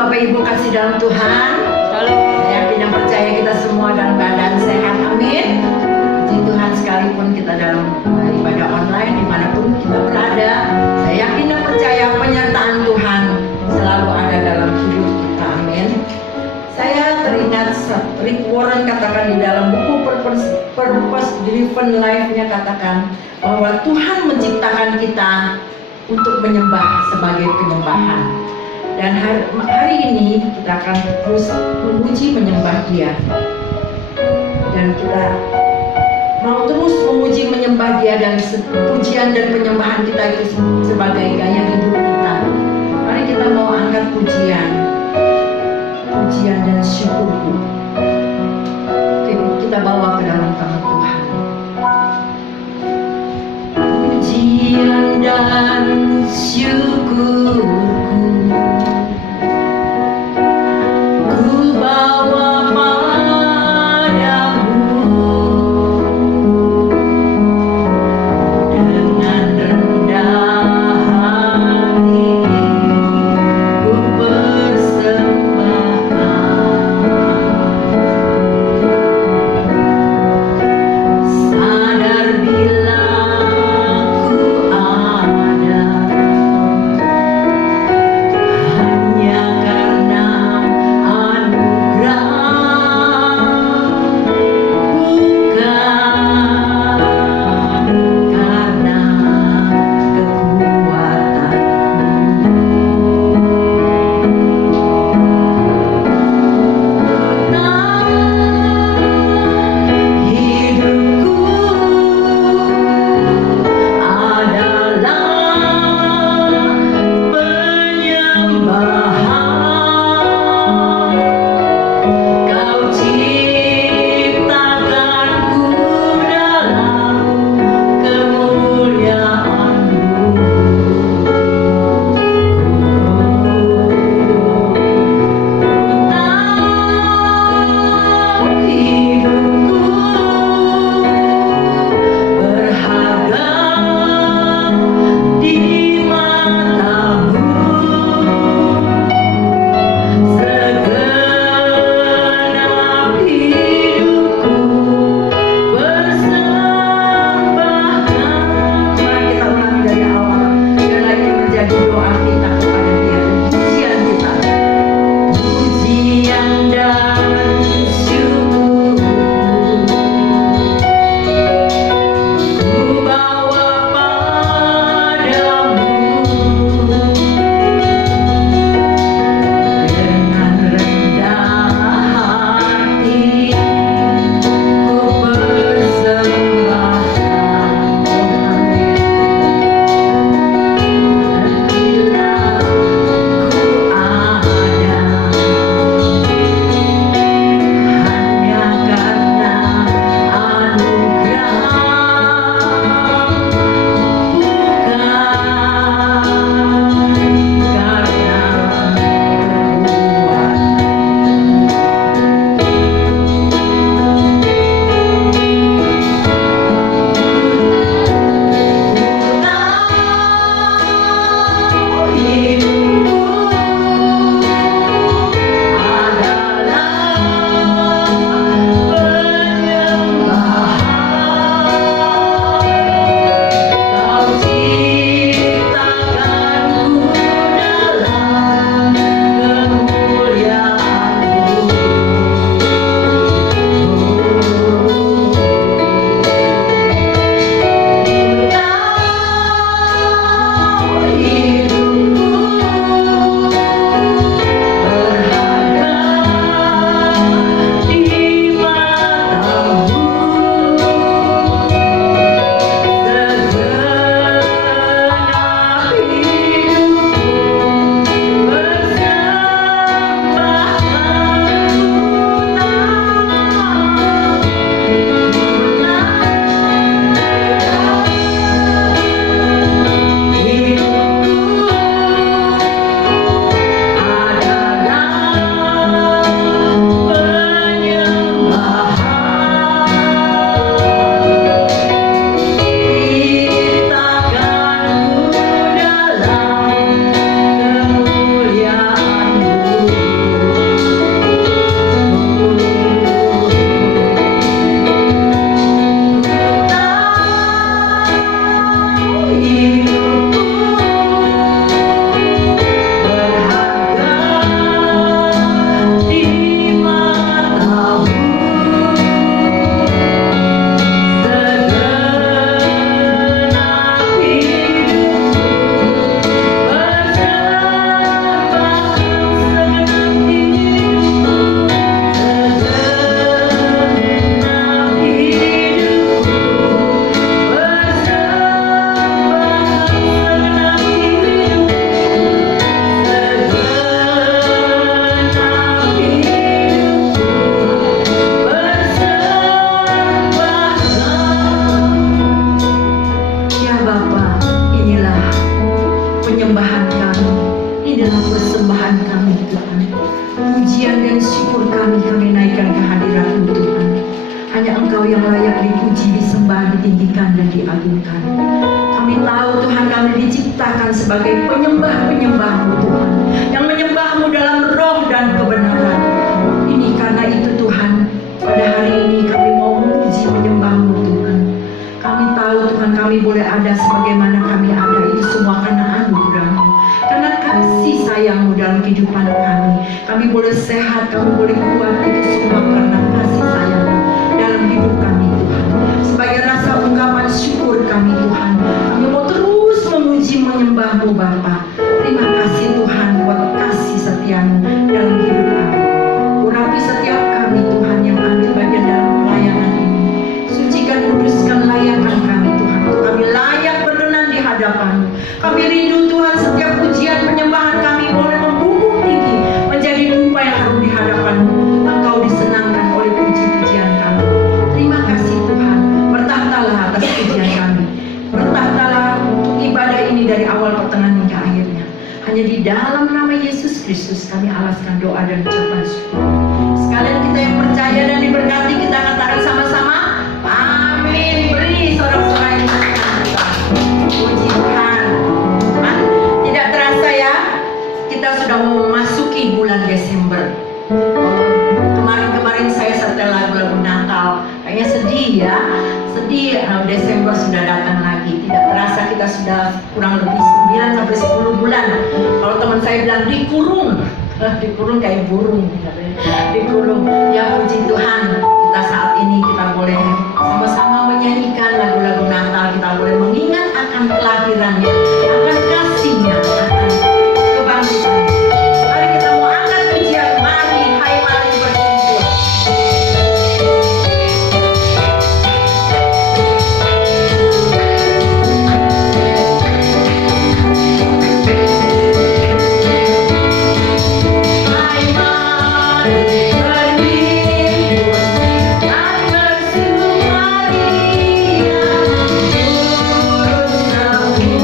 Bapak Ibu kasih dalam Tuhan. Halo. Saya yakin dan percaya kita semua dalam keadaan sehat, amin. Puji Tuhan, sekalipun kita dalam ibadah online dimanapun kita berada, saya yakin dan percaya penyertaan Tuhan selalu ada dalam hidup kita, amin. Saya teringat Rick Warren katakan di dalam buku Purpose Driven Life-nya, katakan bahwa Tuhan menciptakan kita untuk menyembah sebagai penyembahan. Dan hari ini kita akan terus memuji menyembah Dia. Dan kita mau terus memuji menyembah Dia, dan pujian dan penyembahan kita itu sebagai gaya hidup kita. Mari kita mau angkat pujian dan syukur. Kita bawa ke dalam tangan Tuhan. Pujian dan syukurku ku bawa padamu, dengan rendah hati ku bersyukur. agungkan. Kami tahu Tuhan, kami diciptakan sebagai penyembah-penyembah-Mu Tuhan, yang menyembah-Mu dalam roh dan kebenaran. Ini karena itu Tuhan, pada hari ini kami mau memuji menyembah-Mu Tuhan. Kami tahu Tuhan, kami boleh ada sebagaimana kami ada, itu semua karena anugerah-Mu, karena kasih sayang-Mu dalam kehidupan kami. Kami boleh sehat, kami boleh kuat, itu semua karena kasih sayang-Mu dalam hidup kami Tuhan. Sebagai rasa ungkapan syukur kami Tuhan, kami mau terus memuji menyembah-Mu Bapa. Terima kasih Tuhan buat kasih setia-Mu dalam hidup kami. Urapi setiap kami Tuhan yang ambil bagian dalam pelayanan ini. Sucikan, kuduskan, layakkan kami Tuhan. Kami layak berkenan di hadapan-Mu. Kami rindu Tuhan, setiap pujian penyembahan kami boleh membumbung tinggi menjadi dupa yang harum di hadapan-Mu. Engkau disenangkan oleh puji-pujian kami. Terima kasih Tuhan. Bertahtalah atas pujian kami. Bertahtalah untuk ibadah ini dari awal, pertengahan hingga akhirnya. Hanya di dalam nama Yesus Kristus kami alaskan doa dan ucapan syukur. Sekalian kita yang percaya dan diberkati, kita katakan sama-sama, amin. Beri sorak-sorai kita. Puji Tuhan. Nah, tidak terasa ya, kita sudah mau memasuki bulan Desember. Kemarin saya setel lagu-lagu Natal, kayaknya sedih ya. Sedih, Desember sudah datang lagi. Tidak terasa kita sudah kurang lebih 9 sampai 10 bulan. Kalau teman saya bilang dikurung, dikurung kayak burung, dikurung. Ya puji Tuhan, kita saat ini kita boleh sama-sama menyanyikan lagu-lagu Natal. Kita boleh mengingat akan kelahirannya, akan kasihnya, akan kebangkitannya. Mari kita mau angkat pujian, mari, hai mari berkumpul. Maria,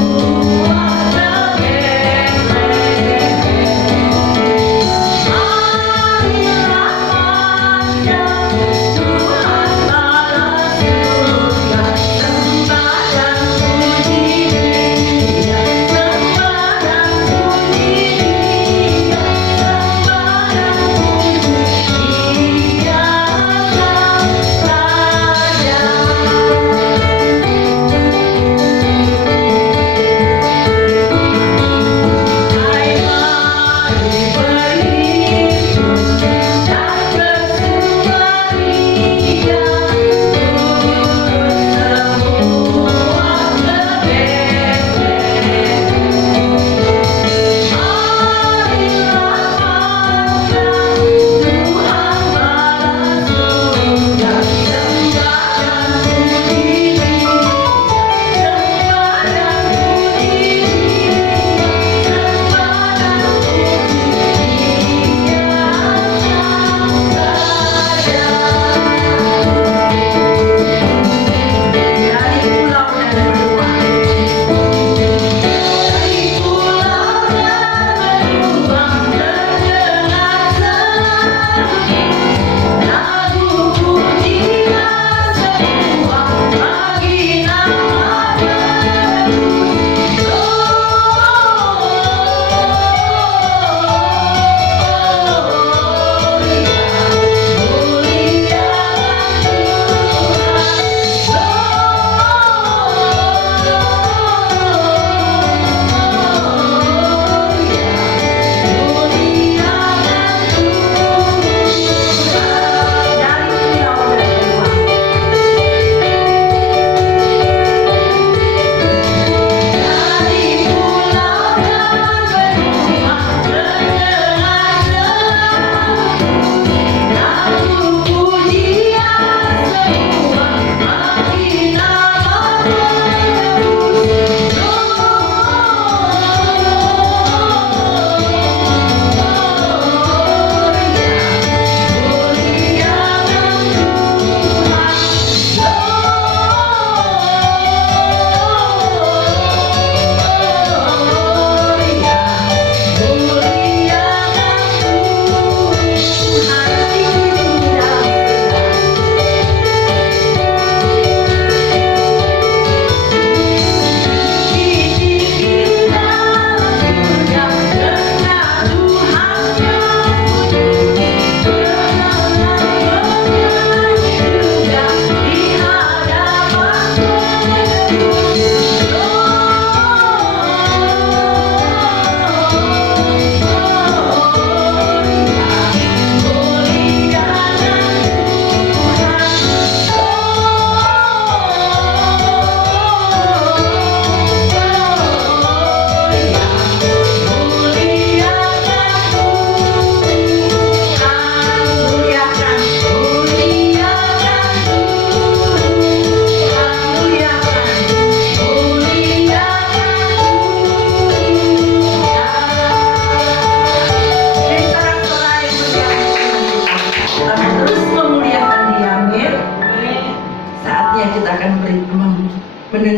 turun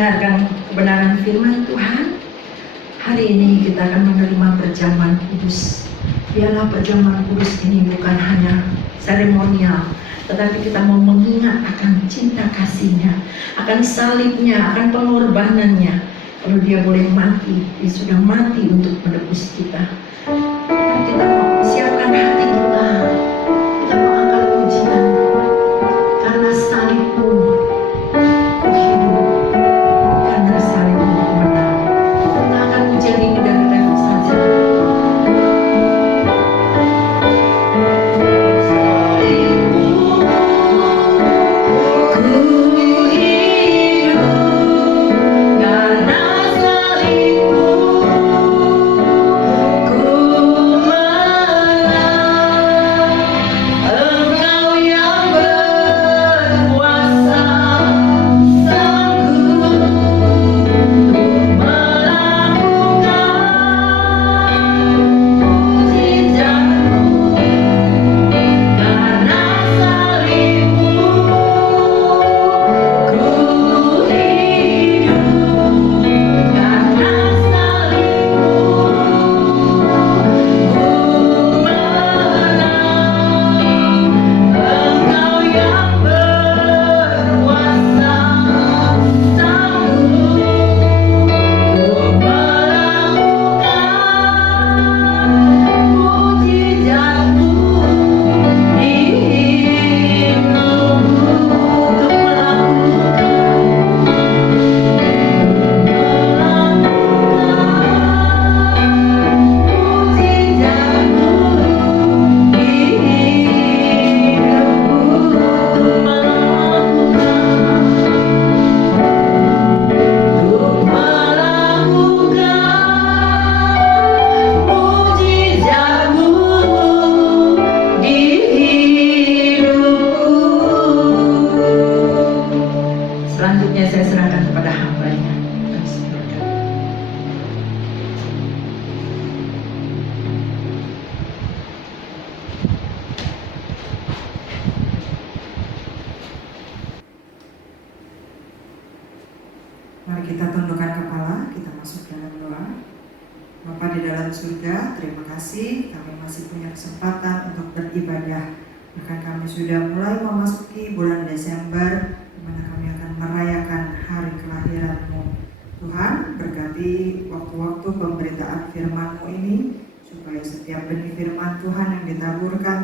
mendengarkan kebenaran firman Tuhan. Hari ini kita akan menerima perjamuan kudus. Biarlah perjamuan kudus ini bukan hanya seremonial, tetapi kita mau mengingat akan cinta kasihnya, akan salibnya, akan pengorbanannya. Kalau dia boleh mati, dia sudah mati untuk menebus kita. Dan kita mau siapkan hati kita mau angkat pujian. Karena salibmu ku hidup, karena salibmu ku menang. Kita akan pujian ini dari level saja. Selanjutnya saya serahkan kepada hamba-Nya. Mari kita tundukkan kepala, kita masuk dalam doa. Bapa di dalam surga, terima kasih kami masih punya kesempatan untuk beribadah. Bahkan kami sudah mulai memasuki bulan Desember, di mana kami akan merayakan hari kelahiran-Mu. Tuhan, berkati waktu-waktu pemberitaan firman-Mu ini, supaya setiap benih firman Tuhan yang ditaburkan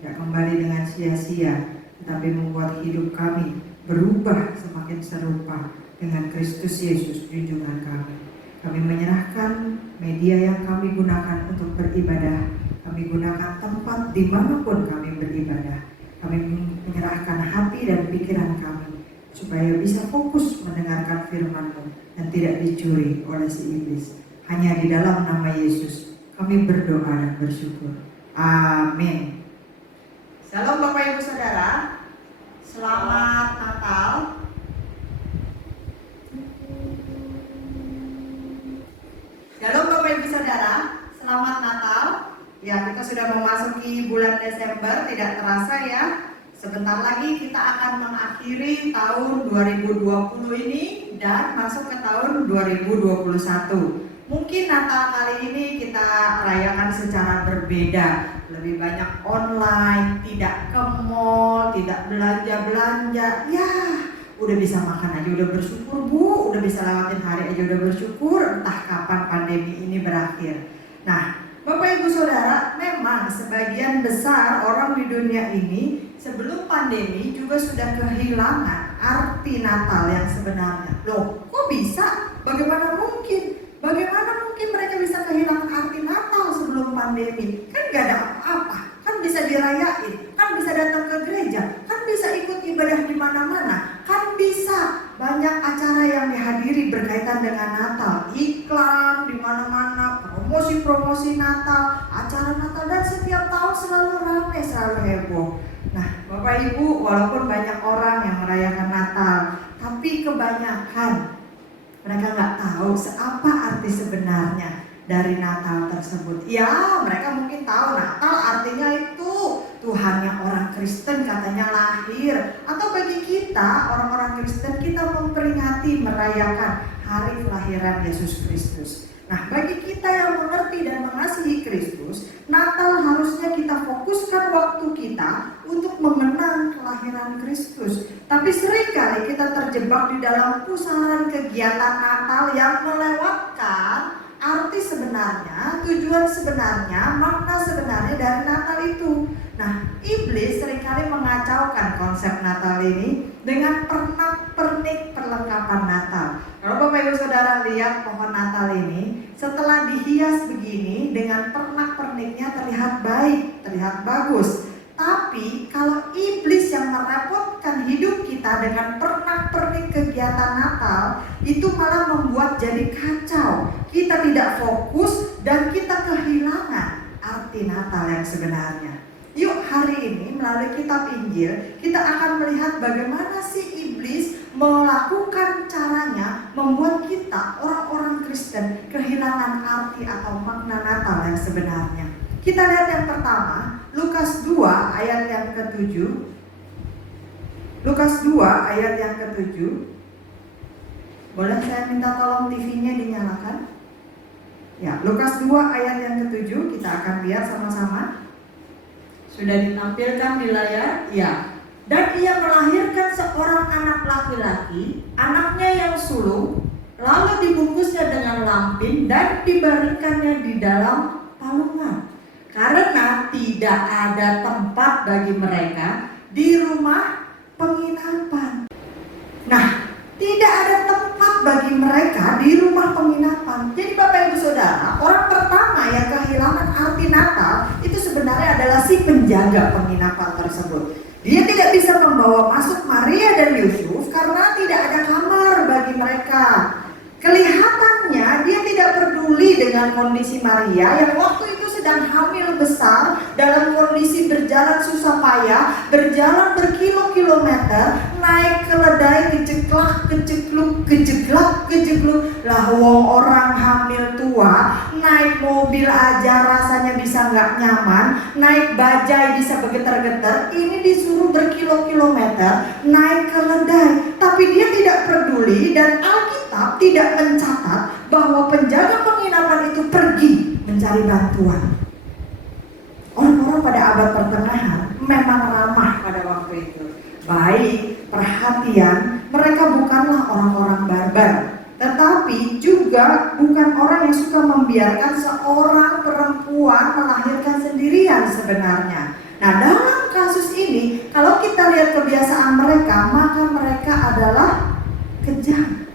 tidak kembali dengan sia-sia, tetapi membuat hidup kami berubah semakin serupa dengan Kristus Yesus junjungan kami. Kami menyerahkan media yang kami gunakan untuk beribadah. Kami gunakan tempat dimanapun kami beribadah. Kami menyerahkan hati dan pikiran kami supaya bisa fokus mendengarkan firman-Mu dan tidak dicuri oleh si iblis. Hanya di dalam nama Yesus kami berdoa dan bersyukur. Amin. Shalom Bapak Ibu Saudara. Selamat Natal. Shalom Bapak Ibu Saudara, selamat Natal. Ya, kita sudah memasuki bulan Desember, tidak terasa ya. Sebentar lagi kita akan mengakhiri tahun 2020 ini dan masuk ke tahun 2021. Mungkin Natal kali ini kita rayakan secara berbeda. Lebih banyak online, tidak ke mall, tidak belanja-belanja. Ya, udah bisa makan aja udah bersyukur Bu, udah bisa lewatin hari aja udah bersyukur, entah kapan pandemi ini berakhir. Nah, Bapak Ibu Saudara, memang sebagian besar orang di dunia ini sebelum pandemi juga sudah kehilangan arti Natal yang sebenarnya. Loh, kok bisa? Bagaimana mungkin? Bagaimana mungkin mereka bisa kehilangan arti Natal sebelum pandemi? Kan gak ada apa-apa, kan bisa dirayain, kan bisa datang ke gereja, kan bisa ikut ibadah di mana-mana, kan bisa banyak acara yang dihadiri berkaitan dengan Natal, iklan di mana-mana, promosi-promosi Natal, acara Natal, dan setiap tahun selalu ramai, selalu heboh. Nah, Bapak Ibu, walaupun banyak orang yang merayakan Natal, tapi kebanyakan mereka nggak tahu seapa arti sebenarnya dari Natal tersebut. Ya, mereka mungkin tahu Natal artinya itu Tuhannya orang Kristen katanya lahir, atau bagi kita orang-orang Kristen kita memperingati, merayakan hari kelahiran Yesus Kristus. Nah, bagi kita yang mengerti dan mengasihi Kristus, Natal harusnya kita fokuskan waktu kita untuk mengenang kelahiran Kristus. Tapi seringkali kita terjebak di dalam pusaran kegiatan Natal yang melewatkan arti sebenarnya, tujuan sebenarnya, makna sebenarnya dari Natal itu. Nah, iblis seringkali mengacaukan konsep Natal ini dengan pernak-pernik perlengkapan Natal. Kalau Bapak Ibu Saudara lihat pohon Natal ini, setelah dihias begini dengan pernak-perniknya terlihat baik, terlihat bagus. Tapi kalau iblis yang merepotkan hidup kita dengan pernak-pernik kegiatan Natal, itu malah membuat jadi kacau. Kita tidak fokus dan kita kehilangan arti Natal yang sebenarnya. Yuk hari ini melalui kitab Injil kita akan melihat bagaimana si iblis melakukan caranya membuat kita orang-orang Kristen kehilangan arti atau makna Natal yang sebenarnya. Kita lihat yang pertama, Lukas 2 ayat yang ke-7. Lukas 2 ayat yang ke-7. Boleh saya minta tolong TV-nya dinyalakan? Ya, Lukas 2 ayat yang ke-7 kita akan lihat sama-sama. Sudah ditampilkan di layar? Ya. Dan ia melahirkan seorang anak laki-laki, anaknya yang sulung, lalu dibungkusnya dengan lampin dan dibaringkannya di dalam palungan. Karena tidak ada tempat bagi mereka di rumah penginapan. Nah, tidak ada tempat bagi mereka di rumah penginapan. Jadi Bapak Ibu Saudara, orang pertama yang kehilangan arti Natal itu sebenarnya adalah si penjaga penginapan tersebut. Dia tidak bisa membawa masuk Maria dan Yusuf karena tidak ada kamar bagi mereka. Kelihatannya dia tidak peduli dengan kondisi Maria yang waktu itu sedang hamil besar, dalam kondisi berjalan susah payah, berjalan berkilo-kilometer, naik keledai, kejeklak, kecekluk, kejeglak, kejekluk. Lah wong orang hamil tua, naik mobil aja rasanya bisa nggak nyaman, naik bajai bisa bergetar-getar, ini disuruh berkilo-kilometer, naik keledai. Tapi dia tidak peduli dan Alkitab tidak mencatat bahwa penjaga penginapan itu pergi mencari bantuan. Orang-orang pada abad pertengahan memang ramah pada waktu itu. Baik, perhatian, mereka bukanlah orang-orang barbar, tetapi juga bukan orang yang suka membiarkan seorang perempuan melahirkan sendirian sebenarnya. Nah, dalam kasus ini, kalau kita lihat kebiasaan mereka, maka mereka adalah kejam.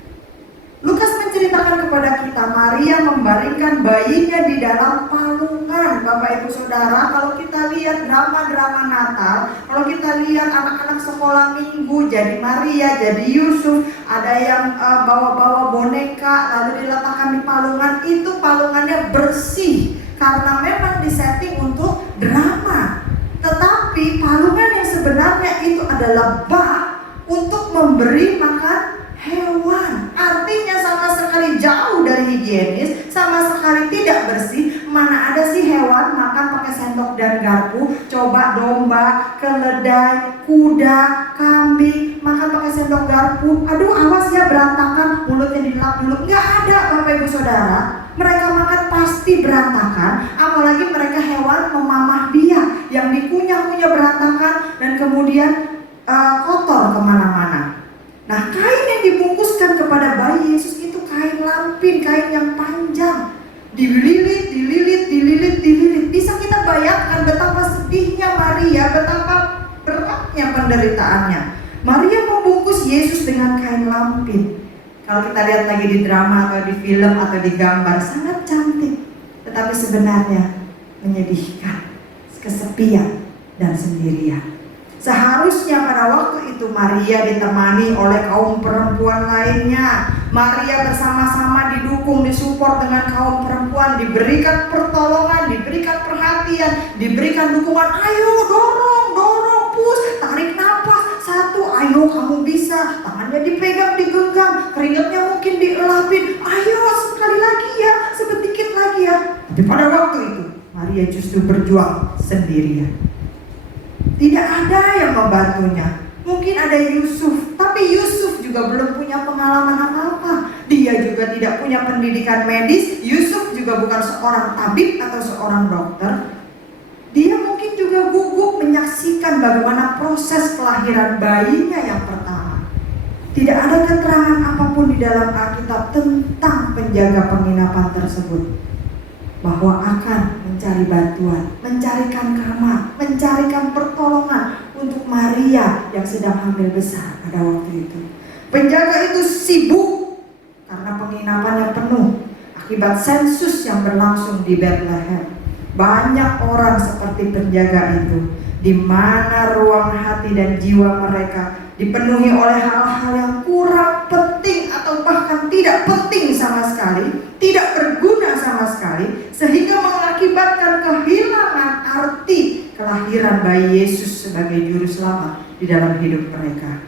Lukas menceritakan kepada kita Maria membaringkan bayinya di dalam palungan. Bapak Ibu Saudara, kalau kita lihat drama-drama Natal, kalau kita lihat anak-anak sekolah minggu jadi Maria, jadi Yusuf, ada yang bawa-bawa boneka lalu diletakkan di palungan, itu palungannya bersih karena memang disetting untuk drama. Tetapi palungan yang sebenarnya itu adalah bak untuk memberi makan hewan. Artinya sama sekali jauh dari higienis, sama sekali tidak bersih. Mana ada sih hewan makan pakai sendok dan garpu? Coba domba, keledai, kuda, kambing makan pakai sendok garpu. Aduh, awas ya berantakan, mulutnya dilap dulu. Nggak ada Bapak Ibu Saudara. Mereka makan pasti berantakan. Apalagi mereka hewan memamah biak yang dikunyah-kunyah berantakan dan kemudian kotor kemana-mana. Nah, kain yang dibungkuskan kepada bayi Yesus itu kain lampin, kain yang panjang, dililit. Bisa kita bayangkan betapa sedihnya Maria, betapa beratnya penderitaannya. Maria membungkus Yesus dengan kain lampin. Kalau kita lihat lagi di drama atau di film atau di gambar, sangat cantik, tetapi sebenarnya menyedihkan, kesepian dan sendirian. Seharusnya pada waktu itu Maria ditemani oleh kaum perempuan lainnya. Maria bersama-sama didukung, disupport dengan kaum perempuan, diberikan pertolongan, diberikan perhatian, diberikan dukungan. Ayo dorong, push, tarik nafas, satu, ayo kamu bisa. Tangannya dipegang, digenggam, keringatnya mungkin dielapin. Ayo sekali lagi ya, sedikit lagi ya. Tapi pada waktu itu Maria justru berjuang sendirian. Tidak ada yang membantunya. Mungkin ada Yusuf, tapi Yusuf juga belum punya pengalaman apa-apa. Dia juga tidak punya pendidikan medis. Yusuf juga bukan seorang tabib atau seorang dokter. Dia mungkin juga gugup menyaksikan bagaimana proses kelahiran bayinya yang pertama. Tidak ada keterangan apapun di dalam Alkitab tentang penjaga penginapan tersebut, bahwa akan mencari bantuan, mencarikan kamar, mencarikan pertolongan untuk Maria yang sedang hamil besar pada waktu itu. Penjaga itu sibuk karena penginapannya penuh akibat sensus yang berlangsung di Bethlehem. Banyak orang seperti penjaga itu, di mana ruang hati dan jiwa mereka dipenuhi oleh hal-hal yang kurang penting atau bahkan tidak penting sama sekali, tidak berguna sama sekali, sehingga mengakibatkan kehilangan arti kelahiran bayi Yesus sebagai juru selamat di dalam hidup mereka.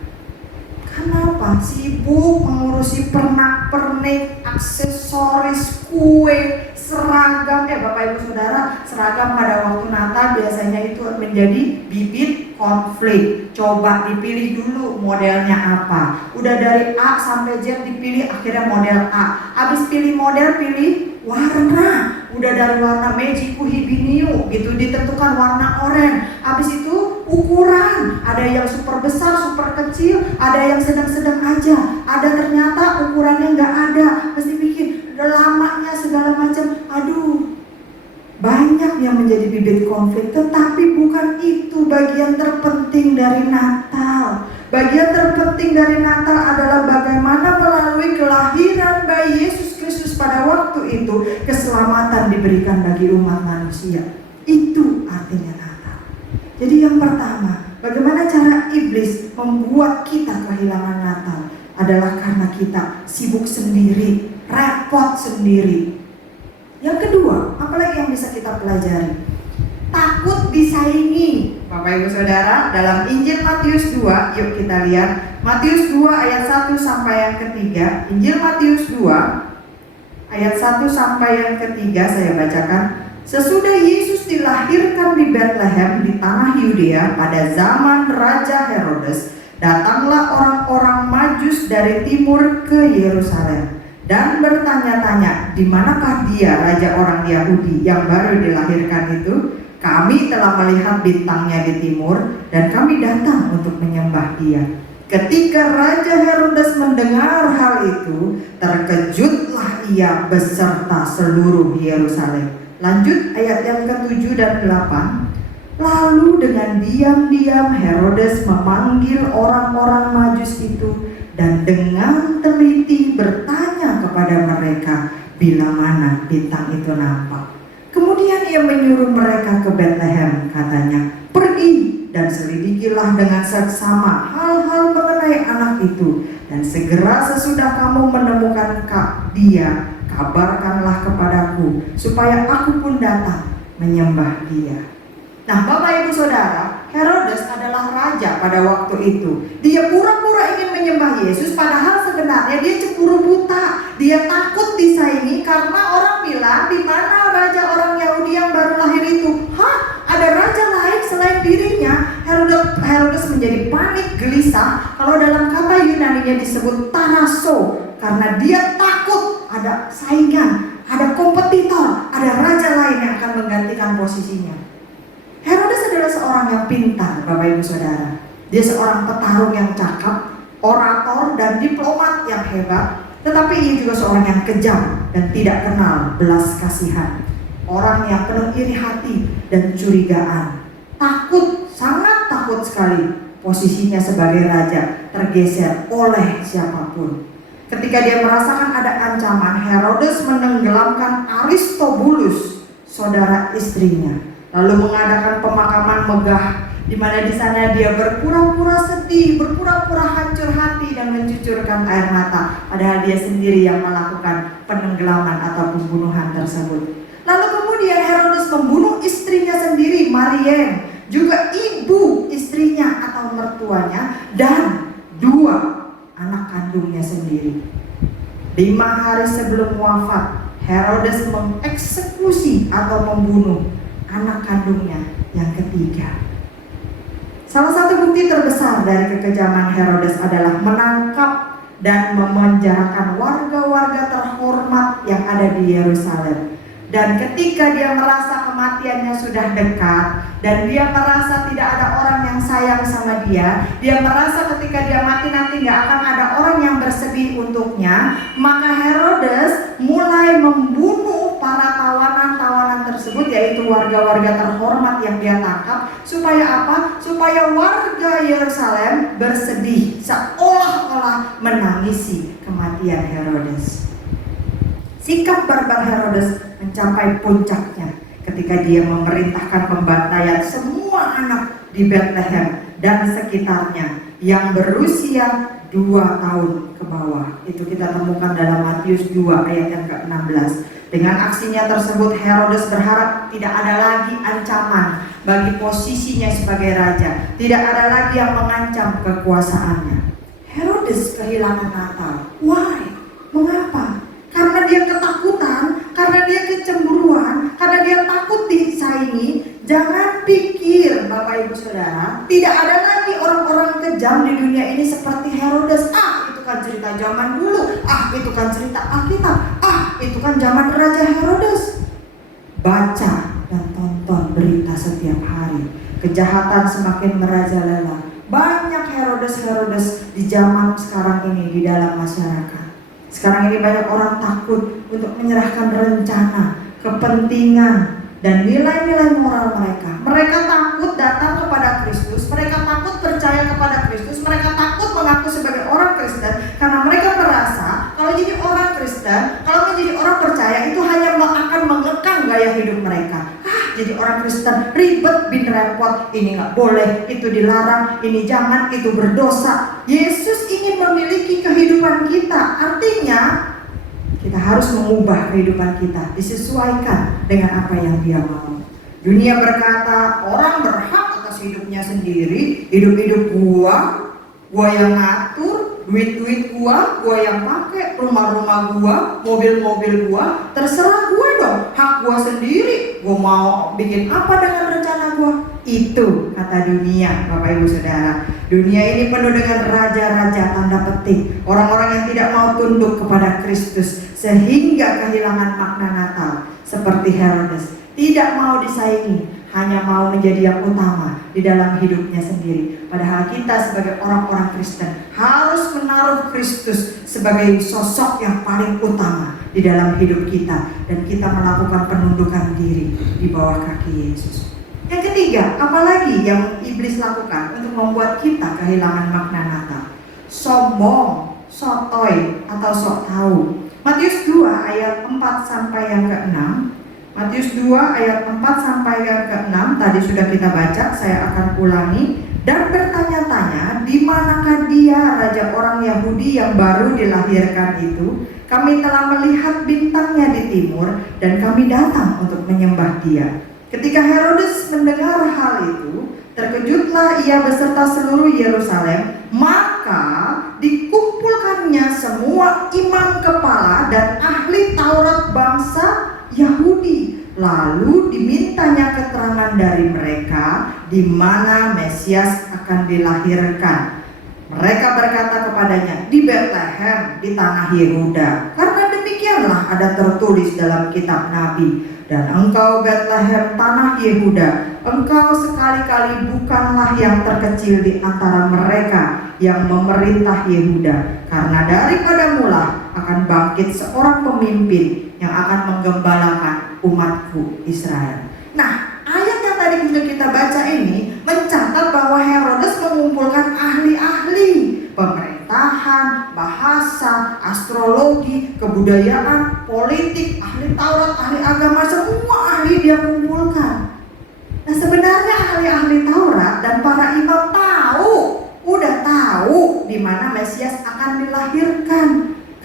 Kenapa? Sibuk mengurusi pernak-pernik, aksesoris, kue, seragam. Bapak Ibu Saudara, seragam pada waktu Natal biasanya itu menjadi bibit konflik. Coba dipilih dulu modelnya apa. Udah dari A sampai Z dipilih, akhirnya model A. Habis pilih model, pilih warna. Udah dari warna Mejiku Hibiniu gitu ditentukan warna oranye. Habis itu ukuran, ada yang super besar, super kecil, ada yang sedang-sedang aja, ada ternyata ukurannya nggak ada, mesti bikin lamanya segala macam. Aduh, banyak yang menjadi bibit konflik. Tetapi bukan itu bagian terpenting dari Natal. Bagian terpenting dari Natal adalah bagaimana melalui kelahiran bayi Yesus Kristus pada waktu itu keselamatan diberikan bagi umat manusia. Itu artinya Natal. Jadi yang pertama, bagaimana cara iblis membuat kita kehilangan Natal adalah karena kita sibuk sendiri, repot sendiri. Yang kedua, apalagi yang bisa kita pelajari? Takut disaingi. Bapak Ibu Saudara, dalam Injil Matius 2, yuk kita lihat Matius 2 ayat 1 sampai yang ketiga. Injil Matius 2 ayat 1 sampai yang ketiga saya bacakan. Sesudah Yesus dilahirkan di Bethlehem di tanah Yudea pada zaman Raja Herodes, datanglah orang-orang Majus dari timur ke Yerusalem dan bertanya-tanya, di manakah dia raja orang Yahudi yang baru dilahirkan itu? Kami telah melihat bintangnya di timur dan kami datang untuk menyembah dia. Ketika Raja Herodes mendengar hal itu, terkejutlah ia beserta seluruh Yerusalem. Lanjut ayat yang ke-7 dan 8. Lalu dengan diam-diam Herodes memanggil orang-orang Majus itu dan dengan teliti bertanya kepada mereka bila mana bintang itu nampak. Kemudian ia menyuruh mereka ke Bethlehem, katanya, pergi dan selidikilah dengan seksama hal-hal mengenai anak itu, dan segera sesudah kamu menemukan dia, kabarkanlah kepadaku supaya aku pun datang menyembah dia. Nah, Bapak Ibu Saudara, Herodes adalah raja pada waktu itu. Dia pura-pura ingin menyembah Yesus, padahal sebenarnya dia cemburu buta. Dia takut disaingi karena orang bilang, di mana raja orang Yahudi yang baru lahir itu? Hah? Ada raja lain selain dirinya? Herodes menjadi panik, gelisah. Kalau dalam kata Yunani-nya disebut taraso, karena dia takut ada saingan, ada kompetitor, ada raja lain yang akan menggantikan posisinya. Herodes adalah seorang yang pintar, Bapak Ibu Saudara. Dia seorang petarung yang cakap, orator dan diplomat yang hebat. Tetapi ia juga seorang yang kejam dan tidak kenal belas kasihan. Orang yang penuh iri hati dan curigaan. Takut, sangat takut sekali. Posisinya sebagai raja tergeser oleh siapapun. Ketika dia merasakan ada ancaman, Herodes menenggelamkan Aristobulus, saudara istrinya, lalu mengadakan pemakaman megah, di mana di sana dia berpura-pura sedih, berpura-pura hancur hati dan mencucurkan air mata, padahal dia sendiri yang melakukan penenggelaman atau pembunuhan tersebut. Lalu kemudian Herodes membunuh istrinya sendiri, Maria, juga ibu istrinya atau mertuanya, dan 2 anak kandungnya sendiri. 5 hari sebelum wafat, Herodes mengeksekusi atau membunuh anak kandungnya yang ketiga. Salah satu bukti terbesar dari kekejaman Herodes adalah menangkap dan memenjarakan warga-warga terhormat yang ada di Yerusalem. Dan ketika dia merasa kematiannya sudah dekat, dan dia merasa tidak ada orang yang sayang sama dia merasa ketika dia mati nanti gak akan ada orang yang bersedih untuknya, maka Herodes mulai membunuh para tawanan-tawanan tersebut, yaitu warga-warga terhormat yang dia tangkap. Supaya apa? Supaya warga Yerusalem bersedih, seolah-olah menangisi kematian Herodes. Sikap barbar Herodes mencapai puncaknya ketika dia memerintahkan pembantaian semua anak di Bethlehem dan sekitarnya yang berusia 2 tahun ke bawah. Itu kita temukan dalam Matius 2 ayat yang ke-16. Dengan aksinya tersebut, Herodes berharap tidak ada lagi ancaman bagi posisinya sebagai raja. Tidak ada lagi yang mengancam kekuasaannya. Herodes kehilangan Natal. Why? Mengapa? Karena dia ketakutan, karena dia kecemburuan, karena dia takut disaingi. Jangan pikir Bapak Ibu Saudara, tidak ada lagi orang-orang kejam di dunia ini seperti Herodes. Itu kan cerita zaman dulu. Itu kan cerita Alkitab. Itu kan zaman Raja Herodes. Baca dan tonton berita setiap hari. Kejahatan semakin merajalela. Banyak Herodes-Herodes di zaman sekarang ini di dalam masyarakat. Sekarang ini banyak orang takut untuk menyerahkan rencana, kepentingan, dan nilai-nilai moral mereka. Mereka takut datang kepada Kristus, mereka takut percaya kepada Kristus, mereka takut mengaku sebagai orang Kristen karena mereka merasa kalau jadi orang Kristen, kalau menjadi orang percaya itu hanya akan mengekang gaya hidup mereka. Jadi orang Kristen ribet bin repot, ini nggak boleh, itu dilarang, ini jangan, itu berdosa. Yesus ingin memiliki kehidupan kita. Artinya kita harus mengubah kehidupan kita disesuaikan dengan apa yang Dia mau. Dunia berkata orang berhak atas hidupnya sendiri, hidup-hidup gua yang ngatur, duit-duit gua yang pakai, rumah-rumah gua, mobil-mobil gua, terserah gua dong, hak gua sendiri, gua mau bikin apa dengan rencana gua. Itu kata dunia, Bapak Ibu Saudara. Dunia ini penuh dengan raja-raja tanda petik, orang-orang yang tidak mau tunduk kepada Kristus sehingga kehilangan makna Natal. Seperti Herodes, tidak mau disaingi, hanya mau menjadi yang utama di dalam hidupnya sendiri. Padahal kita sebagai orang-orang Kristen harus menaruh Kristus sebagai sosok yang paling utama di dalam hidup kita, dan kita melakukan penundukan diri di bawah kaki Yesus. Yang ketiga, apalagi yang iblis lakukan untuk membuat kita kehilangan makna Natal? Sombong, sotoy, atau sok tahu. Matius 2 ayat 4 sampai yang ke-6. Matius 2 ayat 4 sampai yang ke-6 tadi sudah kita baca, saya akan ulangi. Dan bertanya-tanya, di manakah dia raja orang Yahudi yang baru dilahirkan itu? Kami telah melihat bintangnya di timur dan kami datang untuk menyembah dia. Ketika Herodes mendengar hal itu, terkejutlah ia beserta seluruh Yerusalem. Maka dikumpulkannya semua imam kepala dan ahli Taurat bangsa Yahudi. Lalu dimintanya keterangan dari mereka di mana Mesias akan dilahirkan. Mereka berkata kepadanya, di Bethlehem di tanah Yehuda, karena demikianlah ada tertulis dalam kitab Nabi. Dan engkau Bethlehem tanah Yehuda, engkau sekali-kali bukanlah yang terkecil di antara mereka yang memerintah Yehuda, karena daripada mula akan bangkit seorang pemimpin yang akan menggembalakan umatku Israel. Nah, ayat yang tadi kita baca ini mencatat bahwa Herodes mengumpulkan ahli-ahli pemerintahan, bahasa, astrologi, kebudayaan, politik, ahli Taurat, ahli agama, semua ahli dia kumpulkan. Nah, sebenarnya ahli-ahli Taurat dan para imam udah tahu di mana Mesias akan dilahirkan.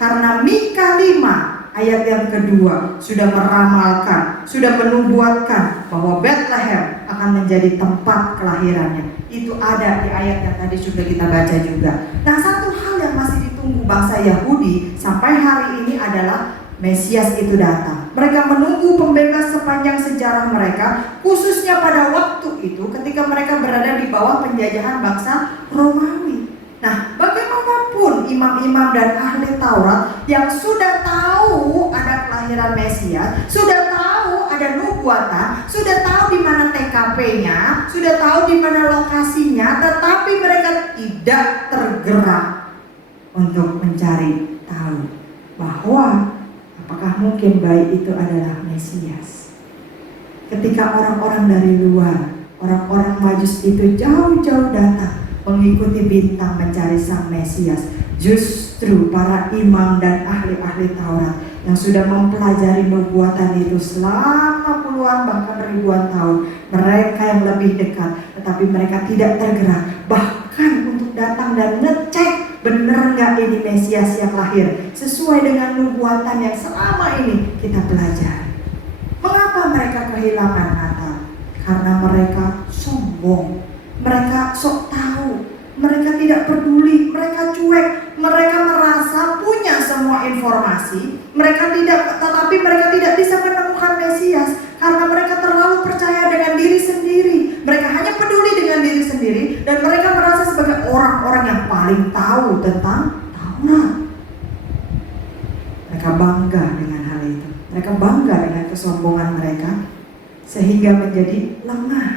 Karena Mika 5 ayat yang kedua sudah meramalkan, sudah menubuatkan bahwa Bethlehem akan menjadi tempat kelahirannya. Itu ada di ayat yang tadi sudah kita baca juga. Nah, satu hal yang masih ditunggu bangsa Yahudi sampai hari ini adalah Mesias itu datang. Mereka menunggu pembebas sepanjang sejarah mereka, khususnya pada waktu itu ketika mereka berada di bawah penjajahan bangsa Romawi. Nah, bagaimanapun imam-imam dan ahli Taurat yang sudah tahu ada kelahiran Mesias, sudah tahu ada nubuatan, sudah tahu di mana TKP-nya, sudah tahu di mana lokasinya, tetapi mereka tidak tergerak untuk mencari tahu bahwa apakah mungkin bayi itu adalah Mesias. Ketika orang-orang dari luar, orang-orang Majus itu jauh-jauh datang mengikuti bintang mencari sang Mesias, justru para imam dan ahli-ahli Taurat yang sudah mempelajari nubuatan itu selama puluhan bahkan ribuan tahun, mereka yang lebih dekat, tetapi mereka tidak tergerak bahkan untuk datang dan ngecek benar nggak ini Mesias yang lahir sesuai dengan nubuatan yang selama ini kita pelajari. Mengapa mereka kehilangan Natal? Karena mereka sombong, mereka sok tahu, mereka tidak peduli, mereka cuek, mereka merasa punya semua informasi, tetapi mereka tidak bisa menemukan Mesias karena mereka terlalu percaya dengan diri sendiri. Mereka hanya peduli dengan diri sendiri dan mereka merasa sebagai orang-orang yang paling tahu tentang Taurat. Mereka bangga dengan hal itu. Mereka bangga dengan kesombongan mereka sehingga menjadi lemah,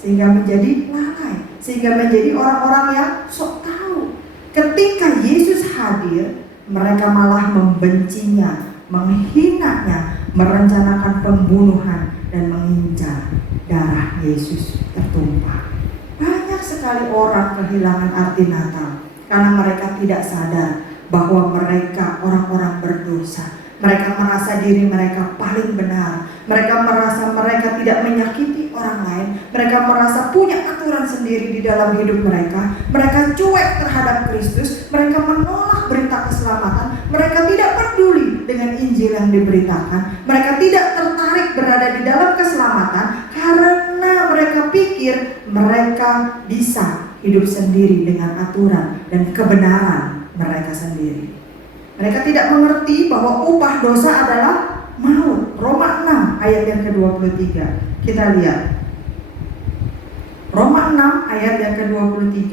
sehingga menjadi lalai, sehingga menjadi orang-orang yang sok tahu. Ketika Yesus hadir, mereka malah membencinya, menghinanya, merencanakan pembunuhan dan mengincar darah Yesus tertumpah. Banyak sekali orang kehilangan arti Natal karena mereka tidak sadar bahwa mereka orang-orang berdosa. Mereka merasa diri mereka paling benar. Mereka merasa mereka tidak menyakiti orang lain. Mereka merasa punya aturan sendiri di dalam hidup mereka. Mereka cuek terhadap Kristus. Mereka menolak berita keselamatan. Mereka tidak peduli dengan Injil yang diberitakan. Mereka tidak tertarik berada di dalam keselamatan karena mereka pikir mereka bisa hidup sendiri dengan aturan dan kebenaran mereka sendiri. Mereka tidak mengerti bahwa upah dosa adalah maut. Roma 6 ayat yang ke-23. Kita lihat. Roma 6 ayat yang ke-23.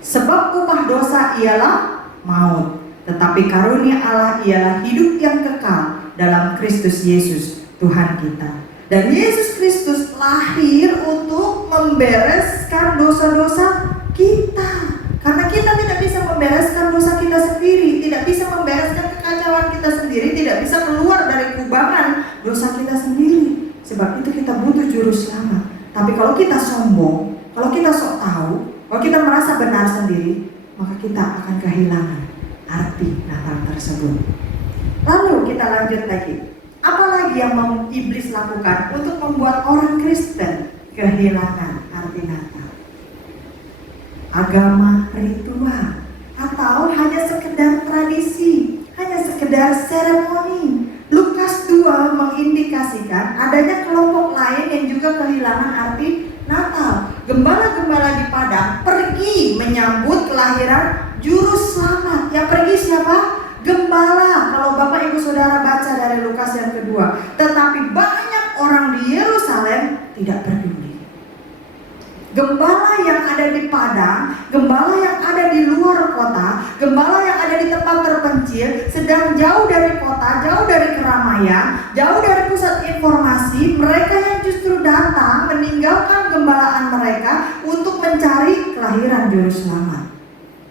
Sebab upah dosa ialah maut, tetapi karunia Allah ialah hidup yang kekal dalam Kristus Yesus Tuhan kita. Dan Yesus Kristus lahir untuk membereskan dosa-dosa kita. Karena kita tidak bisa membereskan dosa kita sendiri, tidak bisa membereskan kekacauan kita sendiri, tidak bisa keluar dari kubangan dosa kita sendiri. Sebab itu kita butuh juru selamat. Tapi kalau kita sombong, kalau kita sok tahu, kalau kita merasa benar sendiri, maka kita akan kehilangan arti Natal tersebut. Lalu kita lanjut lagi. Apa lagi yang mau iblis lakukan untuk membuat orang Kristen kehilangan arti Natal? Agama ritual, atau hanya sekedar tradisi, hanya sekedar seremoni. Lukas 2 mengindikasikan adanya kelompok lain yang juga kehilangan arti Natal. Gembala-gembala di padang pergi menyambut kelahiran juru selamat. Yang pergi siapa? Gembala. Kalau Bapak Ibu Saudara baca dari Lukas yang kedua. Tetapi banyak orang di Yerusalem tidak peduli. Gembala yang ada di padang, gembala yang ada di luar kota, gembala yang ada di tempat terpencil, sedang jauh dari kota, jauh dari keramaian, jauh dari pusat informasi. Mereka yang justru datang meninggalkan gembalaan mereka untuk mencari kelahiran juru selamat.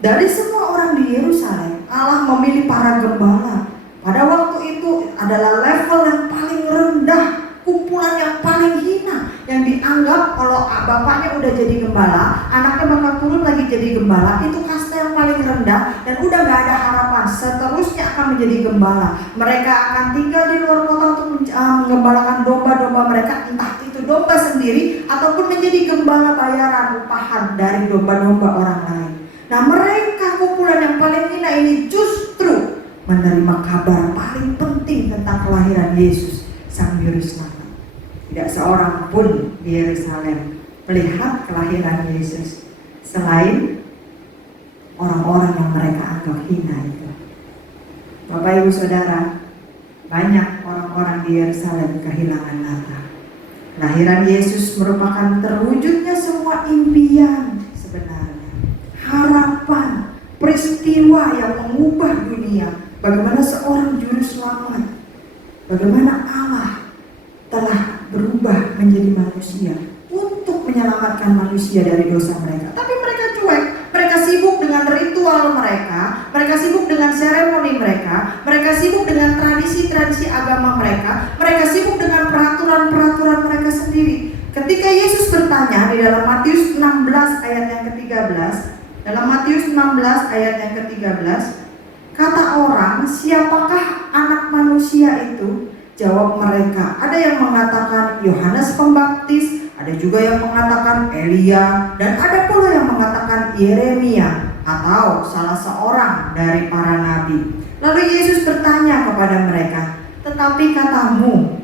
Dari semua orang di Yerusalem, Allah memilih para gembala. Pada waktu itu adalah level yang paling rendah, kumpulan yang paling hina, yang dianggap kalau bapaknya udah jadi gembala, anaknya bakal turun lagi jadi gembala. Itu kasta yang paling rendah dan udah gak ada harapan seterusnya akan menjadi gembala. Mereka akan tinggal di luar kota untuk menggembalakan domba-domba mereka, entah itu domba sendiri ataupun menjadi gembala bayaran upahan dari domba-domba orang lain. Nah, mereka kumpulan yang paling hina ini justru menerima kabar paling penting tentang kelahiran Yesus, Sang Juru Selamat. Tidak seorang pun di Yerusalem melihat kelahiran Yesus selain orang-orang yang mereka anggap hina itu. Bapak Ibu Saudara, banyak orang-orang di Yerusalem kehilangan Natal. Kelahiran Yesus merupakan terwujudnya semua impian sebenarnya, harapan, peristiwa yang mengubah dunia. Bagaimana seorang juru selamat, bagaimana Allah telah berubah menjadi manusia untuk menyelamatkan manusia dari dosa mereka. Tapi mereka cuek, mereka sibuk dengan ritual mereka sibuk dengan seremoni mereka sibuk dengan tradisi-tradisi agama mereka sibuk dengan peraturan-peraturan mereka sendiri. Ketika Yesus bertanya di dalam Matius 16 ayat yang ke-13, kata orang, "Siapakah anak manusia itu?" Jawab mereka, ada yang mengatakan Yohanes Pembaptis, ada juga yang mengatakan Elia, dan ada pula yang mengatakan Yeremia atau salah seorang dari para nabi. Lalu Yesus bertanya kepada mereka, "Tetapi katamu,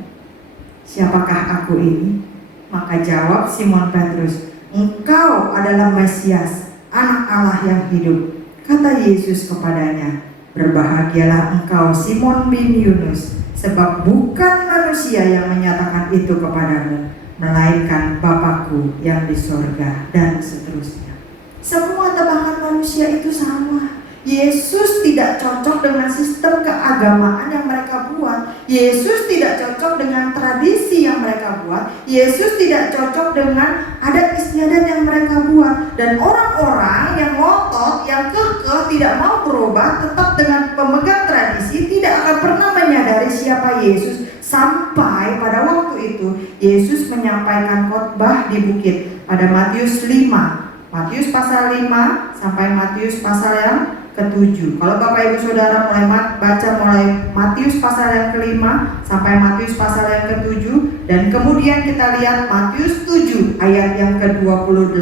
siapakah aku ini?" Maka jawab Simon Petrus, "Engkau adalah Mesias, Anak Allah yang hidup." Kata Yesus kepadanya, "Berbahagialah engkau Simon bin Yunus, sebab bukan manusia yang menyatakan itu kepadamu, melainkan Bapakku yang di sorga," dan seterusnya. Semua tebakan manusia itu sama. Yesus tidak cocok dengan sistem keagamaan yang mereka buat. Yesus tidak cocok dengan tradisi yang mereka buat. Yesus tidak cocok dengan adat istiadat yang mereka buat. Dan orang-orang yang ngotot, yang kekeh, tidak mau berubah, tetap dengan pemegang tradisi, tidak akan pernah menyadari siapa Yesus. Sampai pada waktu itu Yesus menyampaikan khotbah di bukit pada Matius 5. Matius pasal 5 sampai Matius pasal yang ke-7. Kalau Bapak Ibu Saudara baca mulai Matius pasal yang ke-5 sampai Matius pasal yang ke-7, dan kemudian kita lihat Matius 7 ayat yang ke-28.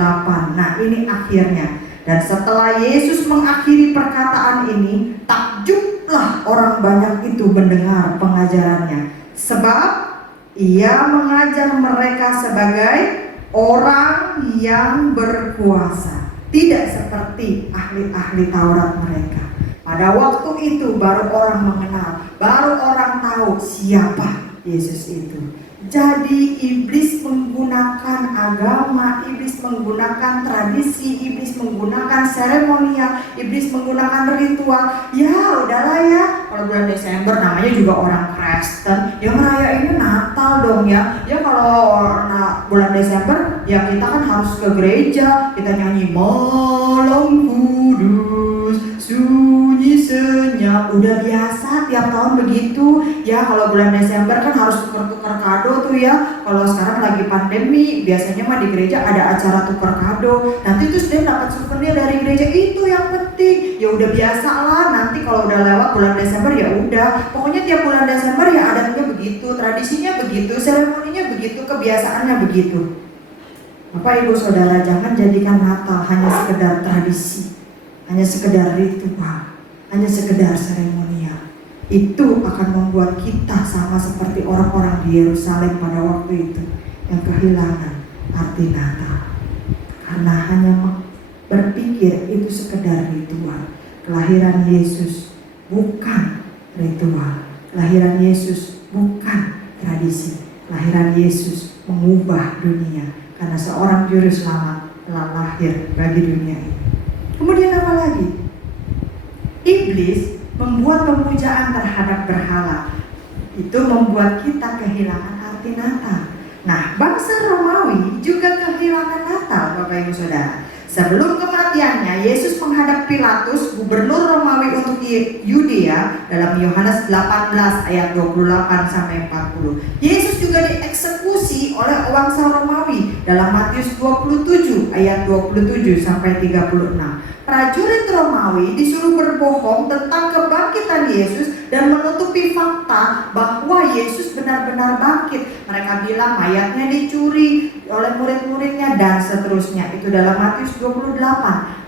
Nah, ini akhirnya. Dan setelah Yesus mengakhiri perkataan ini, takjublah orang banyak itu mendengar pengajarannya, sebab ia mengajar mereka sebagai orang yang berkuasa, tidak seperti ahli-ahli Taurat mereka. Pada waktu itu baru orang mengenal, baru orang tahu siapa Yesus itu. Jadi iblis menggunakan agama, iblis menggunakan tradisi, iblis menggunakan seremonial, iblis menggunakan ritual. Ya udahlah ya, kalau bulan Desember namanya juga orang Kristen, yang ngerayainnya Natal dong ya. Ya kalau bulan Desember ya kita kan harus ke gereja, kita nyanyi malam kudus, sunyi senyap. Udah biasa tiap tahun begitu. Ya kalau bulan Desember kan harus tukar-tukar kado tuh ya. Kalau sekarang lagi pandemi, biasanya mah di gereja ada acara tukar kado. Nanti terus dia dapat souvenir dari gereja, itu yang penting. Ya udah biasa lah. Nanti kalau udah lewat bulan Desember ya udah. Pokoknya tiap bulan Desember ya adatnya begitu, tradisinya begitu, seremoninya begitu, kebiasaannya begitu. Bapak Ibu Saudara, jangan jadikan Natal hanya sekedar tradisi, hanya sekedar ritual, hanya sekedar seremonial. Itu akan membuat kita sama seperti orang-orang di Yerusalem pada waktu itu yang kehilangan arti Natal, karena hanya berpikir itu sekedar ritual. Kelahiran Yesus bukan ritual, kelahiran Yesus bukan tradisi, kelahiran Yesus mengubah dunia, karena seorang juru selamat telah lahir bagi dunia ini. Kemudian apa lagi? Iblis membuat pemujaan terhadap berhala. Itu membuat kita kehilangan arti Natal. Nah, bangsa Romawi juga kehilangan Natal, Bapak Ibu Saudara. Sebelum kematiannya, Yesus menghadap Pilatus, gubernur Romawi untuk Yudea, dalam Yohanes 18 ayat 28 sampai 40. Yesus juga dieksekusi oleh bangsa Romawi dalam Matius 27 ayat 27 sampai 36. Prajurit Romawi disuruh berbohong tentang kebangkitan Yesus dan menutupi fakta bahwa Yesus benar-benar bangkit. Mereka bilang mayatnya dicuri oleh murid-muridnya dan seterusnya. Itu dalam Matius 28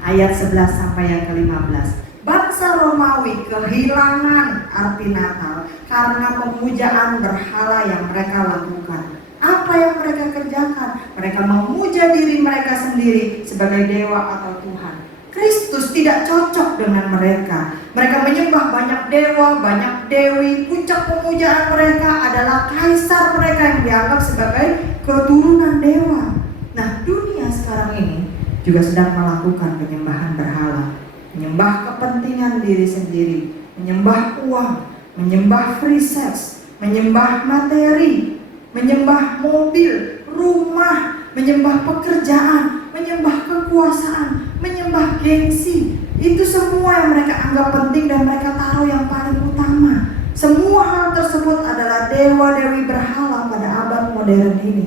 ayat 11 sampai yang ke-15. Bangsa Romawi kehilangan arti Natal karena pemujaan berhala yang mereka lakukan. Apa yang mereka kerjakan? Mereka memuja diri mereka sendiri sebagai dewa atau Tuhan. Kristus tidak cocok dengan mereka. Mereka menyembah banyak dewa, banyak dewi. Puncak pemujaan mereka adalah kaisar mereka yang dianggap sebagai keturunan dewa. Nah, dunia sekarang ini juga sedang melakukan penyembahan berhala, menyembah kepentingan diri sendiri, menyembah uang, menyembah free sex, menyembah materi, menyembah mobil, rumah, menyembah pekerjaan, menyembah kekuasaan, menyembah gengsi. Itu semua yang mereka anggap penting dan mereka taruh yang paling utama. Semua hal tersebut adalah dewa-dewi berhala pada abad modern ini.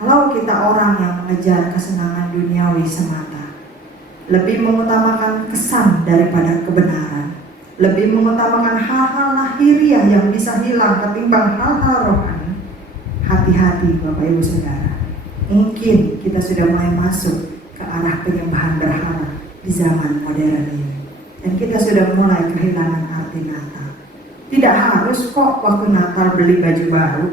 Kalau kita orang yang mengejar kesenangan duniawi semata, lebih mengutamakan kesan daripada kebenaran, lebih mengutamakan hal-hal lahiriah yang bisa hilang ketimbang hal-hal rohani, hati-hati Bapak Ibu Saudara. Mungkin kita sudah mulai masuk ke arah penyembahan berhala di zaman modern ini, dan kita sudah mulai kehilangan arti Natal. Tidak harus kok waktu Natal beli baju baru,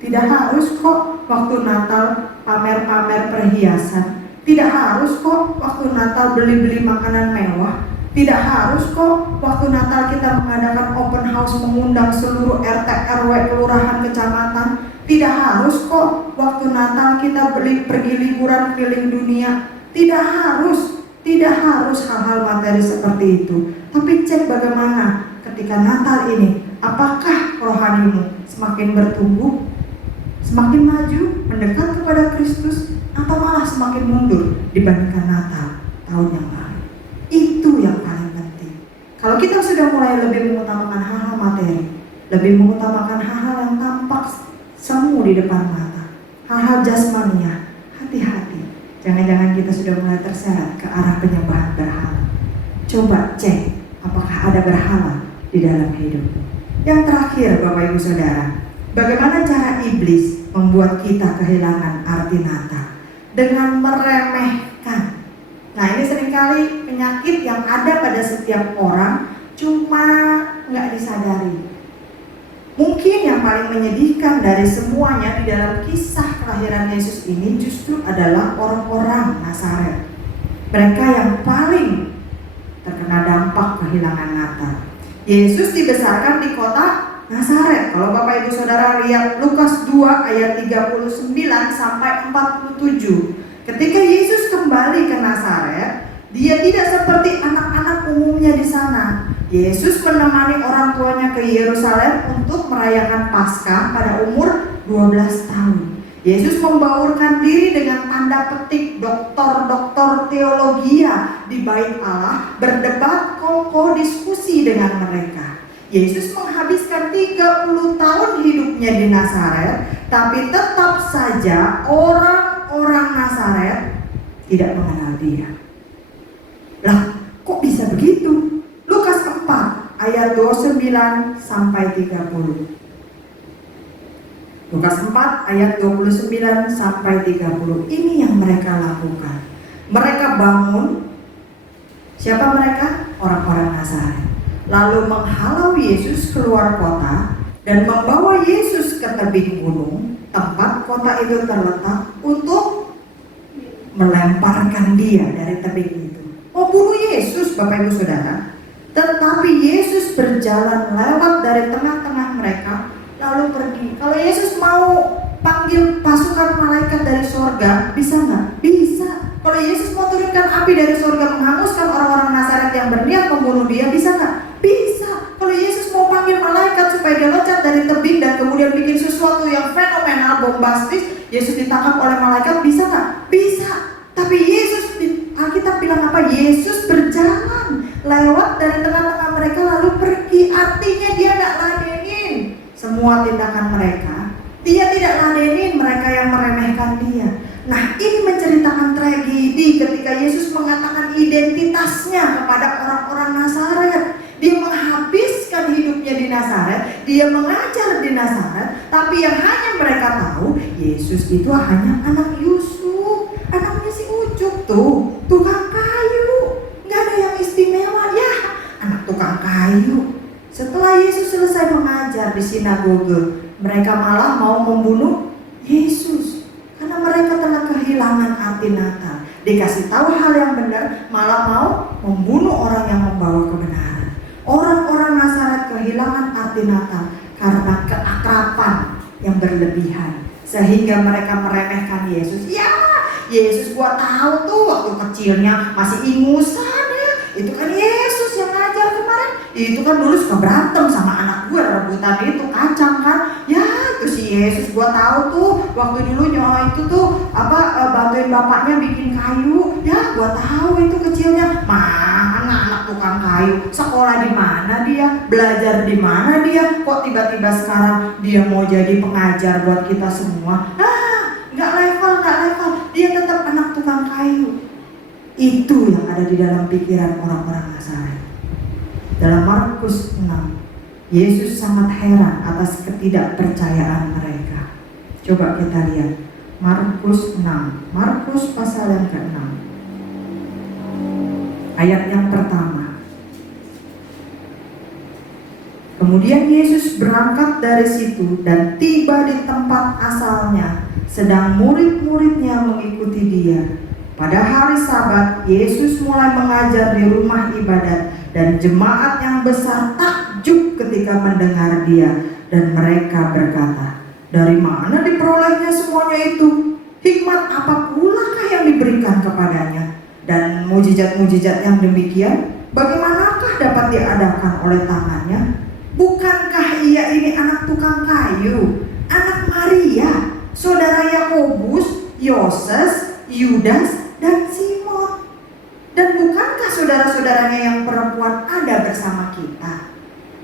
tidak harus kok waktu Natal pamer-pamer perhiasan, tidak harus kok waktu Natal beli-beli makanan mewah, tidak harus kok waktu Natal kita mengadakan open house mengundang seluruh RT RW kelurahan kecamatan, tidak harus kok waktu Natal kita pergi liburan keliling dunia. Tidak harus hal-hal materi seperti itu. Tapi cek bagaimana ketika Natal ini, apakah rohanimu semakin bertumbuh, semakin maju, mendekat kepada Kristus, atau malah semakin mundur dibandingkan Natal tahun yang lalu? Itu yang paling penting. Kalau kita sudah mulai lebih mengutamakan hal-hal materi, lebih mengutamakan hal-hal yang tampak semu di depan mata, hal-hal jasmania, hati-hati. Jangan-jangan kita sudah mulai terseret ke arah penyembahan berhala. Coba cek apakah ada berhala di dalam hidupmu. Yang terakhir Bapak Ibu Saudara, bagaimana cara iblis membuat kita kehilangan arti Natal? Dengan meremehkan. Nah, ini seringkali penyakit yang ada pada setiap orang, cuma nggak disadari. Mungkin yang paling menyedihkan dari semuanya di dalam kisah kelahiran Yesus ini justru adalah orang-orang Nazaret. Mereka yang paling terkena dampak kehilangan Natal. Yesus dibesarkan di kota Nazaret. Kalau Bapak Ibu Saudara lihat Lukas 2 ayat 39 sampai 47. Ketika Yesus kembali ke Nazaret, dia tidak seperti anak-anak umumnya di sana. Yesus menemani orang tuanya ke Yerusalem untuk merayakan Paskah pada umur 12 tahun. Yesus membaurkan diri dengan tanda petik doktor-doktor teologia di Bait Allah, berdebat kokoh diskusi dengan mereka. Yesus menghabiskan 30 tahun hidupnya di Nazaret, tapi tetap saja orang-orang Nazaret tidak mengenal dia. Lah, kok bisa begitu? Lukas 4 ayat 29 sampai 30. Lukas 4 ayat 29 sampai 30. Ini yang mereka lakukan. Mereka bangun. Siapa mereka? Orang-orang Nazaret. Lalu menghalau Yesus keluar kota dan membawa Yesus ke tebing gunung, tempat kota itu terletak, untuk melemparkan dia dari tebing itu. Mau bunuh Yesus, Bapak Ibu Saudara. Tetapi Yesus berjalan lewat dari tengah-tengah mereka lalu pergi. Kalau Yesus mau panggil pasukan malaikat dari sorga, bisa nggak? Bisa. Kalau Yesus mau turunkan api dari sorga menghanguskan orang-orang Nazaret yang berniat membunuh dia, bisa nggak? Bisa. Kalau Yesus mau panggil malaikat supaya dia loncat dari tebing dan kemudian bikin sesuatu yang fenomenal, bombastis, Yesus ditangkap oleh malaikat, bisa nggak? Bisa. Tapi Yesus, Alkitab bilang apa? Yesus berjalan lewat dari tengah-tengah mereka lalu pergi. Artinya dia nggak ladenin semua tindakan mereka. Dia tidak ladenin mereka yang meremehkan dia. Nah, ini menceritakan tragedi ketika Yesus mengatakan identitasnya kepada orang-orang Nazaret. Dia menghabiskan hidupnya di Nazaret, dia mengajar di Nazaret, tapi yang hanya mereka tahu, Yesus itu hanya anak Yusuf, anaknya si Ucup tuh, tukang kayu, nggak ada yang istimewa ya, anak tukang kayu. Setelah Yesus selesai mengajar di sinagoge, mereka malah mau membunuh Yesus karena mereka telah kehilangan arti Natal. dikasih tahu hal yang benar, malah mau membunuh orang yang membawa kebenaran. Orang-orang Nazaret kehilangan arti Natal karena keakraban yang berlebihan, sehingga mereka meremehkan Yesus. Ya, Yesus gua tahu tuh waktu kecilnya masih ingusan ya. Itu kan Yesus yang ngajar kemarin. Itu kan dulu suka berantem sama anak gue, rebutan itu kacang kan. Ya, itu si Yesus gua tahu tuh waktu dulu itu tuh bantuin bapaknya bikin kayu. Ya, gua tahu itu kecilnya. Mana anak tukang kayu? Sekolah di mana dia? Belajar di mana dia? Kok tiba-tiba sekarang dia mau jadi pengajar buat kita semua? Nggak level. Dia tetap anak tukang kayu. Itu yang ada di dalam pikiran orang-orang Nazaret. Dalam Markus 6, Yesus sangat heran atas ketidakpercayaan mereka. Coba kita lihat Markus 6, Markus pasal yang ke-6, ayat yang pertama. Kemudian Yesus berangkat dari situ dan tiba di tempat asalnya, sedang murid-muridnya mengikuti dia. Pada hari Sabat, Yesus mulai mengajar di rumah ibadat, dan jemaat yang besar takjub ketika mendengar dia. Dan mereka berkata, dari mana diperolehnya semuanya itu? Hikmat apa pula yang diberikan kepadanya? Dan mujizat-mujizat yang demikian, bagaimanakah dapat diadakan oleh tangannya? Bukankah ia ini anak tukang kayu, anak Maria, saudara Yakobus, Yoses, Yudas, dan Simon? Dan bukankah saudara-saudaranya yang perempuan ada bersama kita?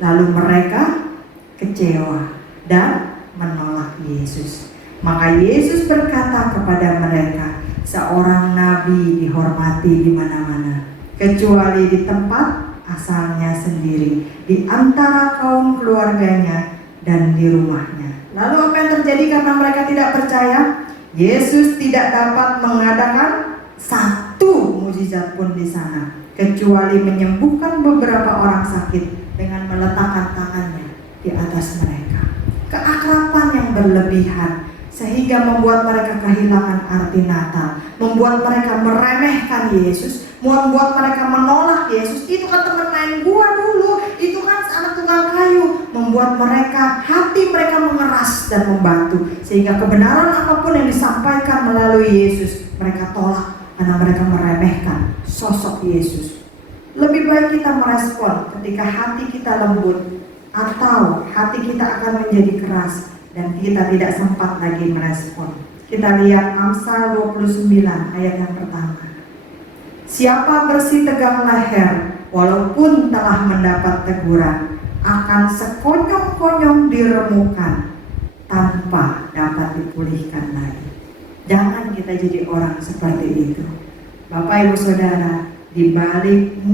Lalu mereka kecewa dan menolak Yesus. Maka Yesus berkata kepada mereka, seorang nabi dihormati di mana-mana, kecuali di tempat asalnya sendiri, di antara kaum keluarganya dan di rumahnya. Lalu apa yang terjadi karena mereka tidak percaya? Yesus tidak dapat mengadakan satu mujizat pun di sana, kecuali menyembuhkan beberapa orang sakit dengan meletakkan tangannya di atas mereka. Keakraban yang berlebihan sehingga membuat mereka kehilangan arti Natal, membuat mereka meremehkan Yesus, membuat mereka menolak Yesus. Itu kan teman main gua dulu, itu kan anak tukang kayu. Membuat mereka, hati mereka mengeras dan membantu, sehingga kebenaran apapun yang disampaikan melalui Yesus mereka tolak karena mereka meremehkan sosok Yesus. Lebih baik kita merespon ketika hati kita lembut, atau hati kita akan menjadi keras dan kita tidak sempat lagi merespon. Kita lihat Amsal 29 ayat yang pertama. Siapa bersih tegang leher walaupun telah mendapat teguran, akan sekonyong-konyong diremukkan tanpa dapat dipulihkan lagi. Jangan kita jadi orang seperti itu. Bapak Ibu Saudara, di balik 6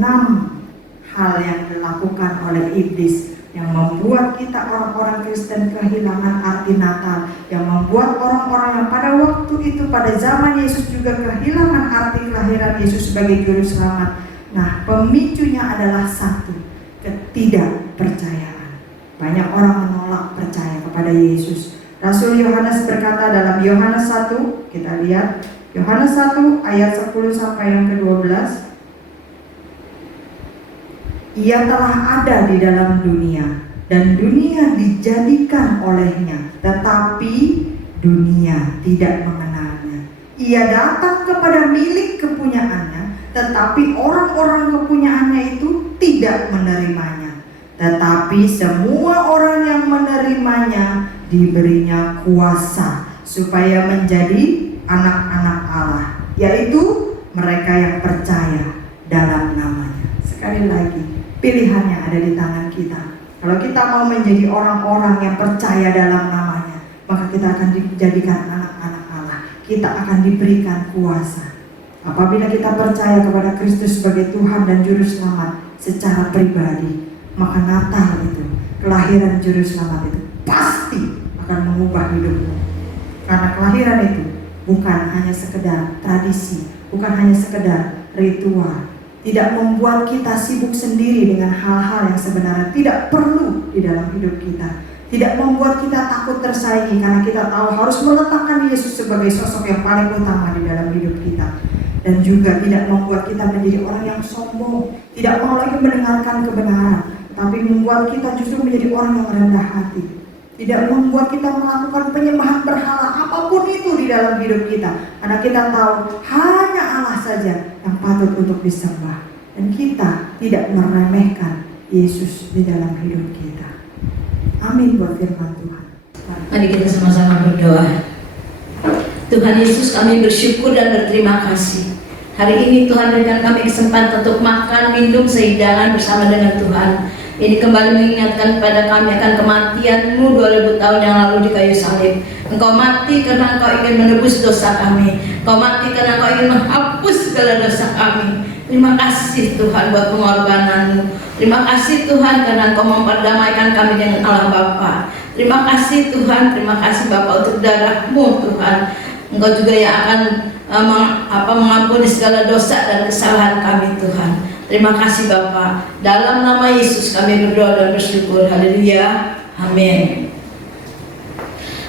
hal yang dilakukan oleh iblis yang membuat kita orang-orang Kristen kehilangan arti Natal, yang membuat orang-orang yang pada waktu itu, pada zaman Yesus juga kehilangan arti kelahiran Yesus sebagai juru selamat. Nah, pemicunya adalah satu, ketidakpercayaan. Banyak orang menolak percaya kepada Yesus. Rasul Yohanes berkata dalam Yohanes 1, kita lihat Yohanes 1 ayat 10 sampai yang ke-12. Ia telah ada di dalam dunia, dan dunia dijadikan olehnya, tetapi dunia tidak mengenalnya. Ia datang kepada milik kepunyaannya, tetapi orang-orang kepunyaannya itu tidak menerimanya. Tetapi semua orang yang menerimanya diberinya kuasa supaya menjadi anak-anak Allah, yaitu mereka yang percaya dalam namanya. Sekali lagi, pilihannya ada di tangan kita. Kalau kita mau menjadi orang-orang yang percaya dalam namanya, maka kita akan dijadikan anak-anak Allah. Kita akan diberikan kuasa. Apabila kita percaya kepada Kristus sebagai Tuhan dan Juru Selamat secara pribadi, maka Natal itu, kelahiran Juru Selamat itu pasti akan mengubah hidupmu. Karena kelahiran itu bukan hanya sekedar tradisi, bukan hanya sekedar ritual, tidak membuat kita sibuk sendiri dengan hal-hal yang sebenarnya tidak perlu di dalam hidup kita, tidak membuat kita takut tersaingi karena kita tahu harus meletakkan Yesus sebagai sosok yang paling utama di dalam hidup kita. dan juga tidak membuat kita menjadi orang yang sombong, tidak mau lagi mendengarkan kebenaran, tapi membuat kita justru menjadi orang yang rendah hati. Tidak membuat kita melakukan penyembahan berhala apapun itu di dalam hidup kita, karena kita tahu hanya Allah saja yang patut untuk disembah, dan kita tidak meremehkan Yesus di dalam hidup kita. Amin buat firman Tuhan. Mari kita sama-sama berdoa. Tuhan Yesus, kami bersyukur dan berterima kasih. Hari ini Tuhan berikan kami kesempatan untuk makan, minum, sehidangan bersama dengan Tuhan. Ini kembali mengingatkan kepada kami akan kematian-Mu 2000 tahun yang lalu di kayu salib. Engkau mati karena Engkau ingin menebus dosa kami. Engkau mati karena Engkau ingin menghapus segala dosa kami. Terima kasih Tuhan buat pengorbanan-Mu. Terima kasih Tuhan karena Engkau memperdamaikan kami dengan Allah Bapa. Terima kasih Tuhan, terima kasih Bapa untuk darah-Mu Tuhan. Engkau juga yang akan mengampuni segala dosa dan kesalahan kami Tuhan. Terima kasih Bapa. Dalam nama Yesus kami berdoa dan bersyukur. Haleluya. Amin.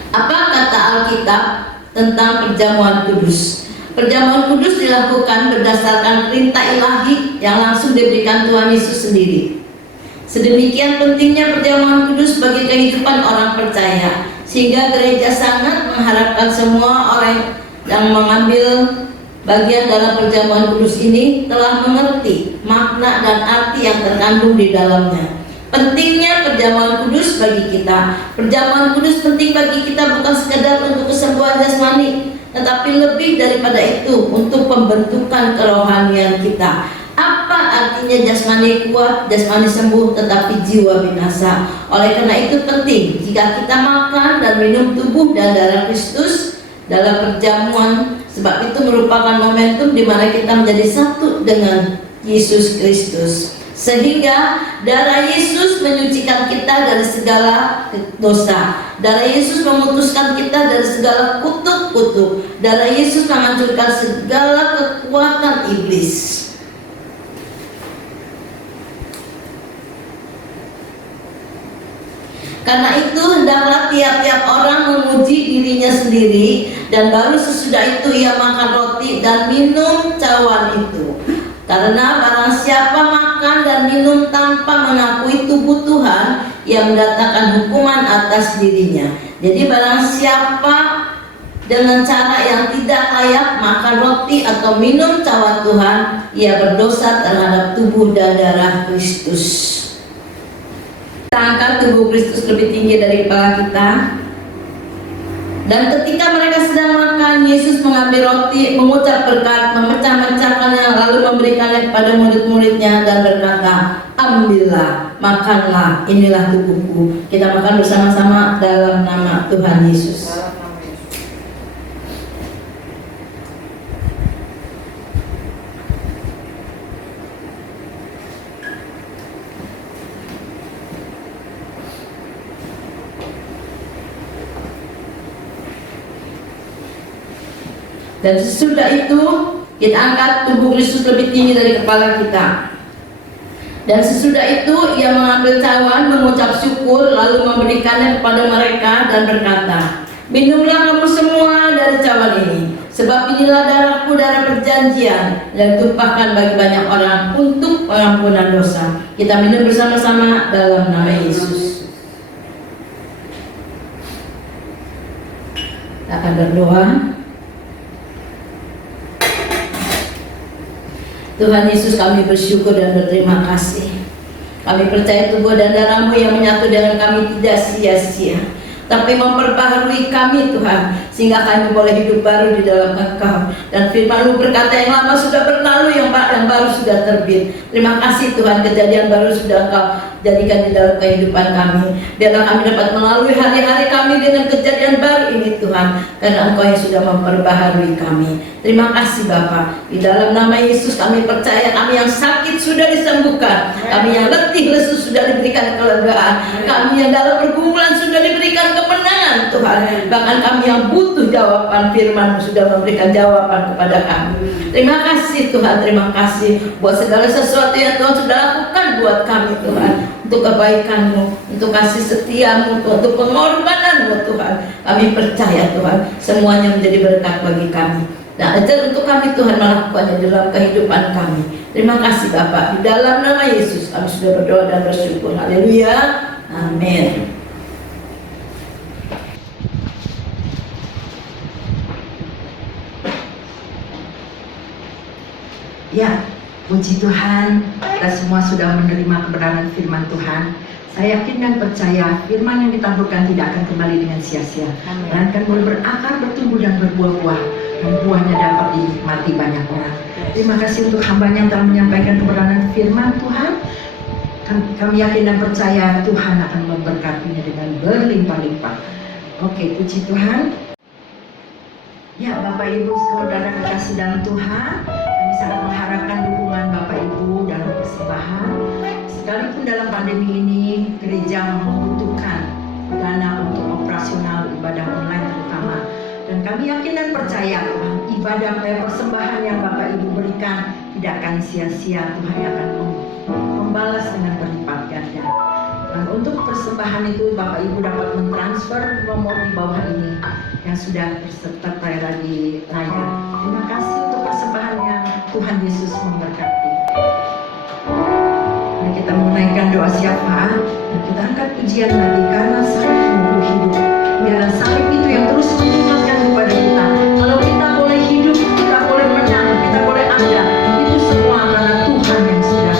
Apa kata Alkitab tentang perjamuan kudus? Perjamuan kudus dilakukan berdasarkan perintah ilahi yang langsung diberikan Tuhan Yesus sendiri. Sedemikian pentingnya perjamuan kudus bagi kehidupan orang percaya, sehingga gereja sangat mengharapkan semua orang yang mengambil bagian dalam perjamuan kudus ini telah mengerti makna dan arti yang terkandung di dalamnya. Pentingnya perjamuan kudus bagi kita. Perjamuan kudus penting bagi kita bukan sekedar untuk kesembuhan jasmani, tetapi lebih daripada itu untuk pembentukan kerohanian kita. Apa artinya jasmani kuat, jasmani sembuh, tetapi jiwa binasa? Oleh karena itu penting jika kita makan dan minum tubuh dan darah Kristus dalam perjamuan, sebab itu merupakan momentum di mana kita menjadi satu dengan Yesus Kristus, sehingga darah Yesus menyucikan kita dari segala dosa. Darah Yesus memutuskan kita dari segala kutuk-kutuk. Darah Yesus menghancurkan segala kekuatan iblis. Karena itu hendaklah tiap-tiap orang menguji dirinya sendiri, dan baru sesudah itu ia makan roti dan minum cawan itu. Karena barang siapa makan dan minum tanpa mengakui tubuh Tuhan, ia mendatangkan hukuman atas dirinya. Jadi barang siapa dengan cara yang tidak layak makan roti atau minum cawan Tuhan, ia berdosa terhadap tubuh dan darah Kristus. Kita angkat tubuh Kristus lebih tinggi dari kepala kita. Dan ketika mereka sedang makan, Yesus mengambil roti, mengucap berkat, memecah-mecahkannya, lalu memberikannya kepada murid-muridnya dan berkata, "Ambillah, makanlah, inilah tubuhku." Kita makan bersama-sama dalam nama Tuhan Yesus. Dan sesudah itu kita angkat tubuh Kristus lebih tinggi dari kepala kita. Dan sesudah itu ia mengambil cawan, mengucap syukur, lalu memberikannya kepada mereka dan berkata, "Minumlah kamu semua dari cawan ini, sebab inilah darahku, darah perjanjian yang ditumpahkan bagi banyak orang untuk pengampunan dosa." Kita minum bersama-sama dalam nama Yesus. Kita akan berdoa. Tuhan Yesus, kami bersyukur dan berterima kasih. Kami percaya tubuh dan darah-Mu yang menyatu dengan kami tidak sia-sia, tapi memperbaharui kami Tuhan, sehingga kami boleh hidup baru di dalam Engkau. Dan firman-Mu berkata yang lama sudah berlalu, yang baru sudah terbit. Terima kasih Tuhan, kejadian baru sudah Engkau jadikan di dalam kehidupan kami. Biarlah kami dapat melalui hari-hari kami dengan kejadian baru ini Tuhan, karena Engkau yang sudah memperbaharui kami. Terima kasih Bapa. Di dalam nama Yesus kami percaya, kami yang sakit sudah disembuhkan, kami yang letih lesu sudah diberikan kelegaan, kami yang dalam pergumulan sudah diberikan kemenangan Tuhan. Bahkan kami yang butuh jawaban firman-Mu sudah memberikan jawaban kepada kami. Terima kasih Tuhan, terima kasih buat segala sesuatu yang Tuhan sudah lakukan buat kami Tuhan, untuk kebaikan-Mu, untuk kasih setia-Mu, untuk pengorbanan-Mu Tuhan. Kami percaya Tuhan, semuanya menjadi berkat bagi kami. Dan ajar untuk kami Tuhan melakukannya dalam kehidupan kami. Terima kasih Bapak. Di dalam nama Yesus kami sudah berdoa dan bersyukur. Haleluya. Amin. Ya, puji Tuhan, kita semua sudah menerima kebenaran firman Tuhan. Saya yakin dan percaya firman yang ditaburkan tidak akan kembali dengan sia-sia, melainkan boleh berakar, bertumbuh dan berbuah-buah, dan buahnya dapat dinikmati banyak orang. Terima kasih untuk hambanya yang telah menyampaikan kebenaran firman Tuhan. Kami yakin dan percaya Tuhan akan memberkatinya dengan berlimpah-limpah. Oke, puji Tuhan. Ya, Bapak Ibu saudara kekasih dalam Tuhan, kami sangat mengharapkan dukungan Bapak Ibu dalam persembahan. Sekalipun dalam pandemi ini gereja membutuhkan dana untuk operasional ibadah online terutama. Dan kami yakin dan percaya Tuhan, ibadah persembahan yang Bapak Ibu berikan tidak akan sia-sia. Tuhan akan membalas dengan berlipat ganda. Dan untuk persembahan itu Bapak Ibu dapat mentransfer nomor di bawah ini yang sudah tertera di layar. Terima kasih untuk persembahannya. Tuhan Yesus memberkati. Nah, kita menaikkan doa syafaat dan kita angkat pujian lagi karena salib menumbuh hidup. Biarlah salib itu yang terus mengingatkan kepada kita. Kalau kita boleh hidup, kita boleh menang, kita boleh ada. Itu semua karena Tuhan yang sudah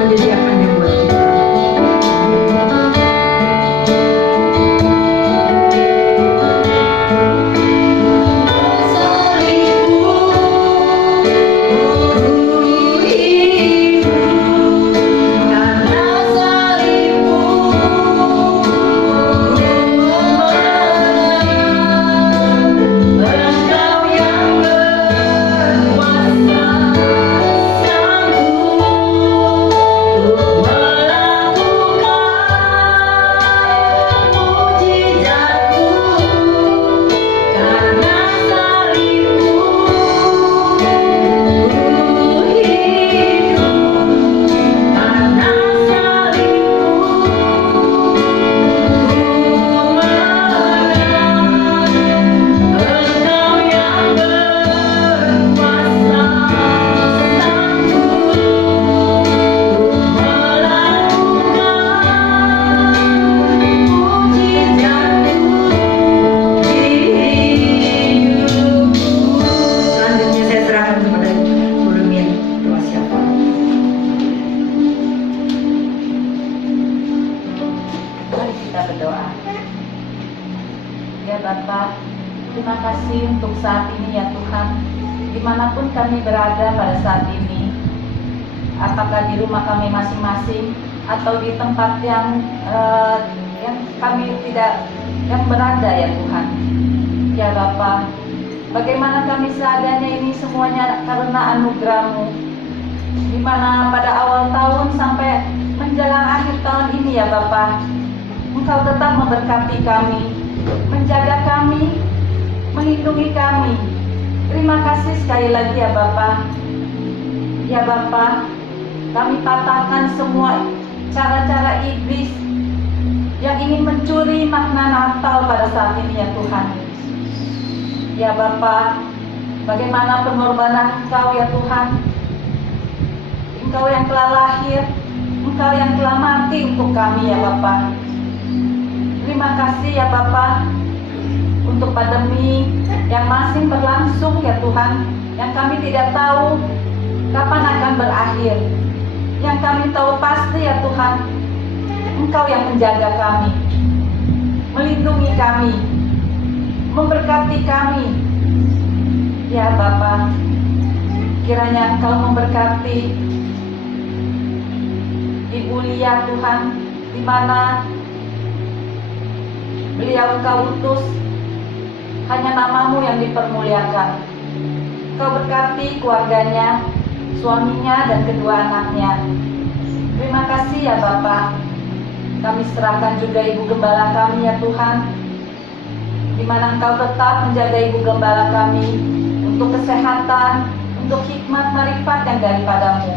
menyediakannya buat kita. Dimanapun kami berada pada saat ini, apakah di rumah kami masing-masing atau di tempat yang kami tidak yang berada ya Tuhan. Ya Bapa, bagaimana kami seadanya ini semuanya karena anugerah-Mu, di mana pada awal tahun sampai menjelang akhir tahun ini ya Bapa, Engkau tetap memberkati kami, menjaga kami, melindungi kami. Terima kasih sekali lagi ya Bapa. Ya Bapa, kami patahkan semua cara-cara iblis yang ingin mencuri makna Natal pada saat ini ya Tuhan. Ya Bapa, bagaimana pengorbanan Engkau ya Tuhan. Engkau yang telah lahir, Engkau yang telah mati untuk kami ya Bapa. Terima kasih ya Bapa untuk pandemi yang masih berlangsung ya Tuhan, yang kami tidak tahu kapan akan berakhir. Yang kami tahu pasti ya Tuhan, Engkau yang menjaga kami, melindungi kami, memberkati kami. Ya Bapa, kiranya Engkau memberkati Ibu Lia Tuhan, di mana beliau Engkau utus, hanya nama-Mu yang dipermuliakan. Kau berkati keluarganya, suaminya dan kedua anaknya. Terima kasih ya Bapa. Kami serahkan juga Ibu Gembala kami ya Tuhan, di mana Engkau tetap menjaga Ibu Gembala kami untuk kesehatan, untuk hikmat marifat yang daripada-Mu.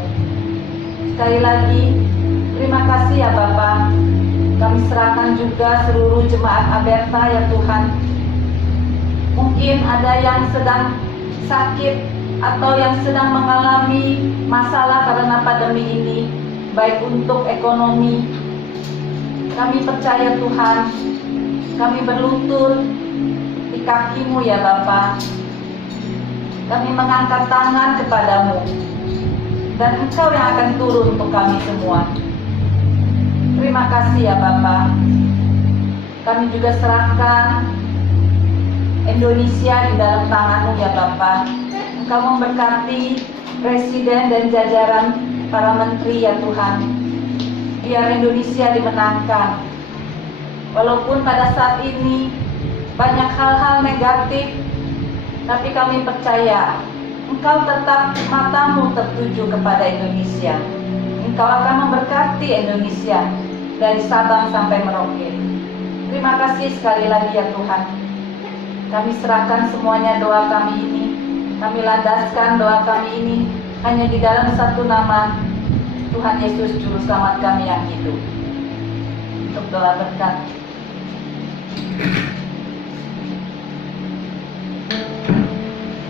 Sekali lagi, terima kasih ya Bapa. Kami serahkan juga seluruh jemaat Aberta ya Tuhan. Mungkin ada yang sedang sakit atau yang sedang mengalami masalah karena pandemi ini, baik untuk ekonomi. Kami percaya Tuhan, kami berlutut di kaki-Mu ya Bapa. Kami mengangkat tangan kepadamu, dan Engkau yang akan turun untuk kami semua. Terima kasih ya Bapa. Kami juga serahkan Indonesia di dalam tangan-Mu ya Bapa. Engkau memberkati Presiden dan jajaran para menteri ya Tuhan. Biar Indonesia dimenangkan. Walaupun pada saat ini banyak hal-hal negatif, tapi kami percaya Engkau tetap matamu tertuju kepada Indonesia. Engkau akan memberkati Indonesia dari Sabang sampai Merauke. Terima kasih sekali lagi ya Tuhan. Kami serahkan semuanya doa kami ini. Kami landaskan doa kami ini hanya di dalam satu nama, Tuhan Yesus Juru Selamat kami yang hidup. Untuk doa berkat.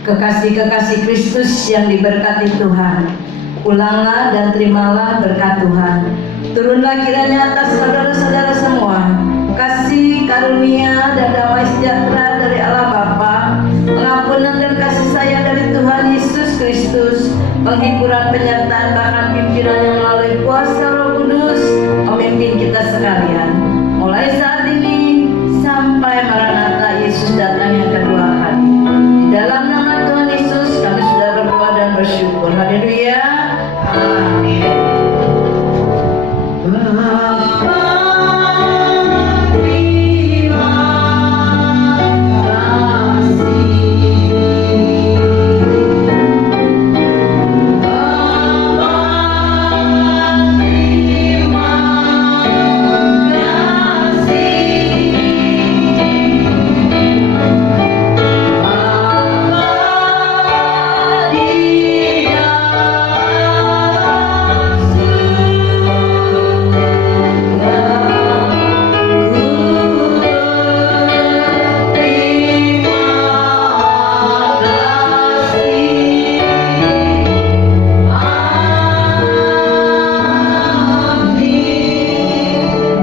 Kekasih-kekasih Kristus yang diberkati Tuhan, pulanglah dan terimalah berkat Tuhan. Turunlah kiranya atas saudara-saudara semua kasih, karunia, dan damai sejahtera dari Allah Bapa, pengampunan dan kasih sayang dari Tuhan Yesus Kristus, penghiburan, penyertaan, bahkan pimpinan yang melalui kuasa Roh Kudus memimpin kita sekalian, mulai saat ini sampai Maranatha Yesus datang yang kedua kali. Di dalam nama Tuhan Yesus kami sudah berdoa dan bersyukur. Haleluya. Amin.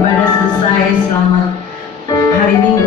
Ibadah selesai, selamat hari Minggu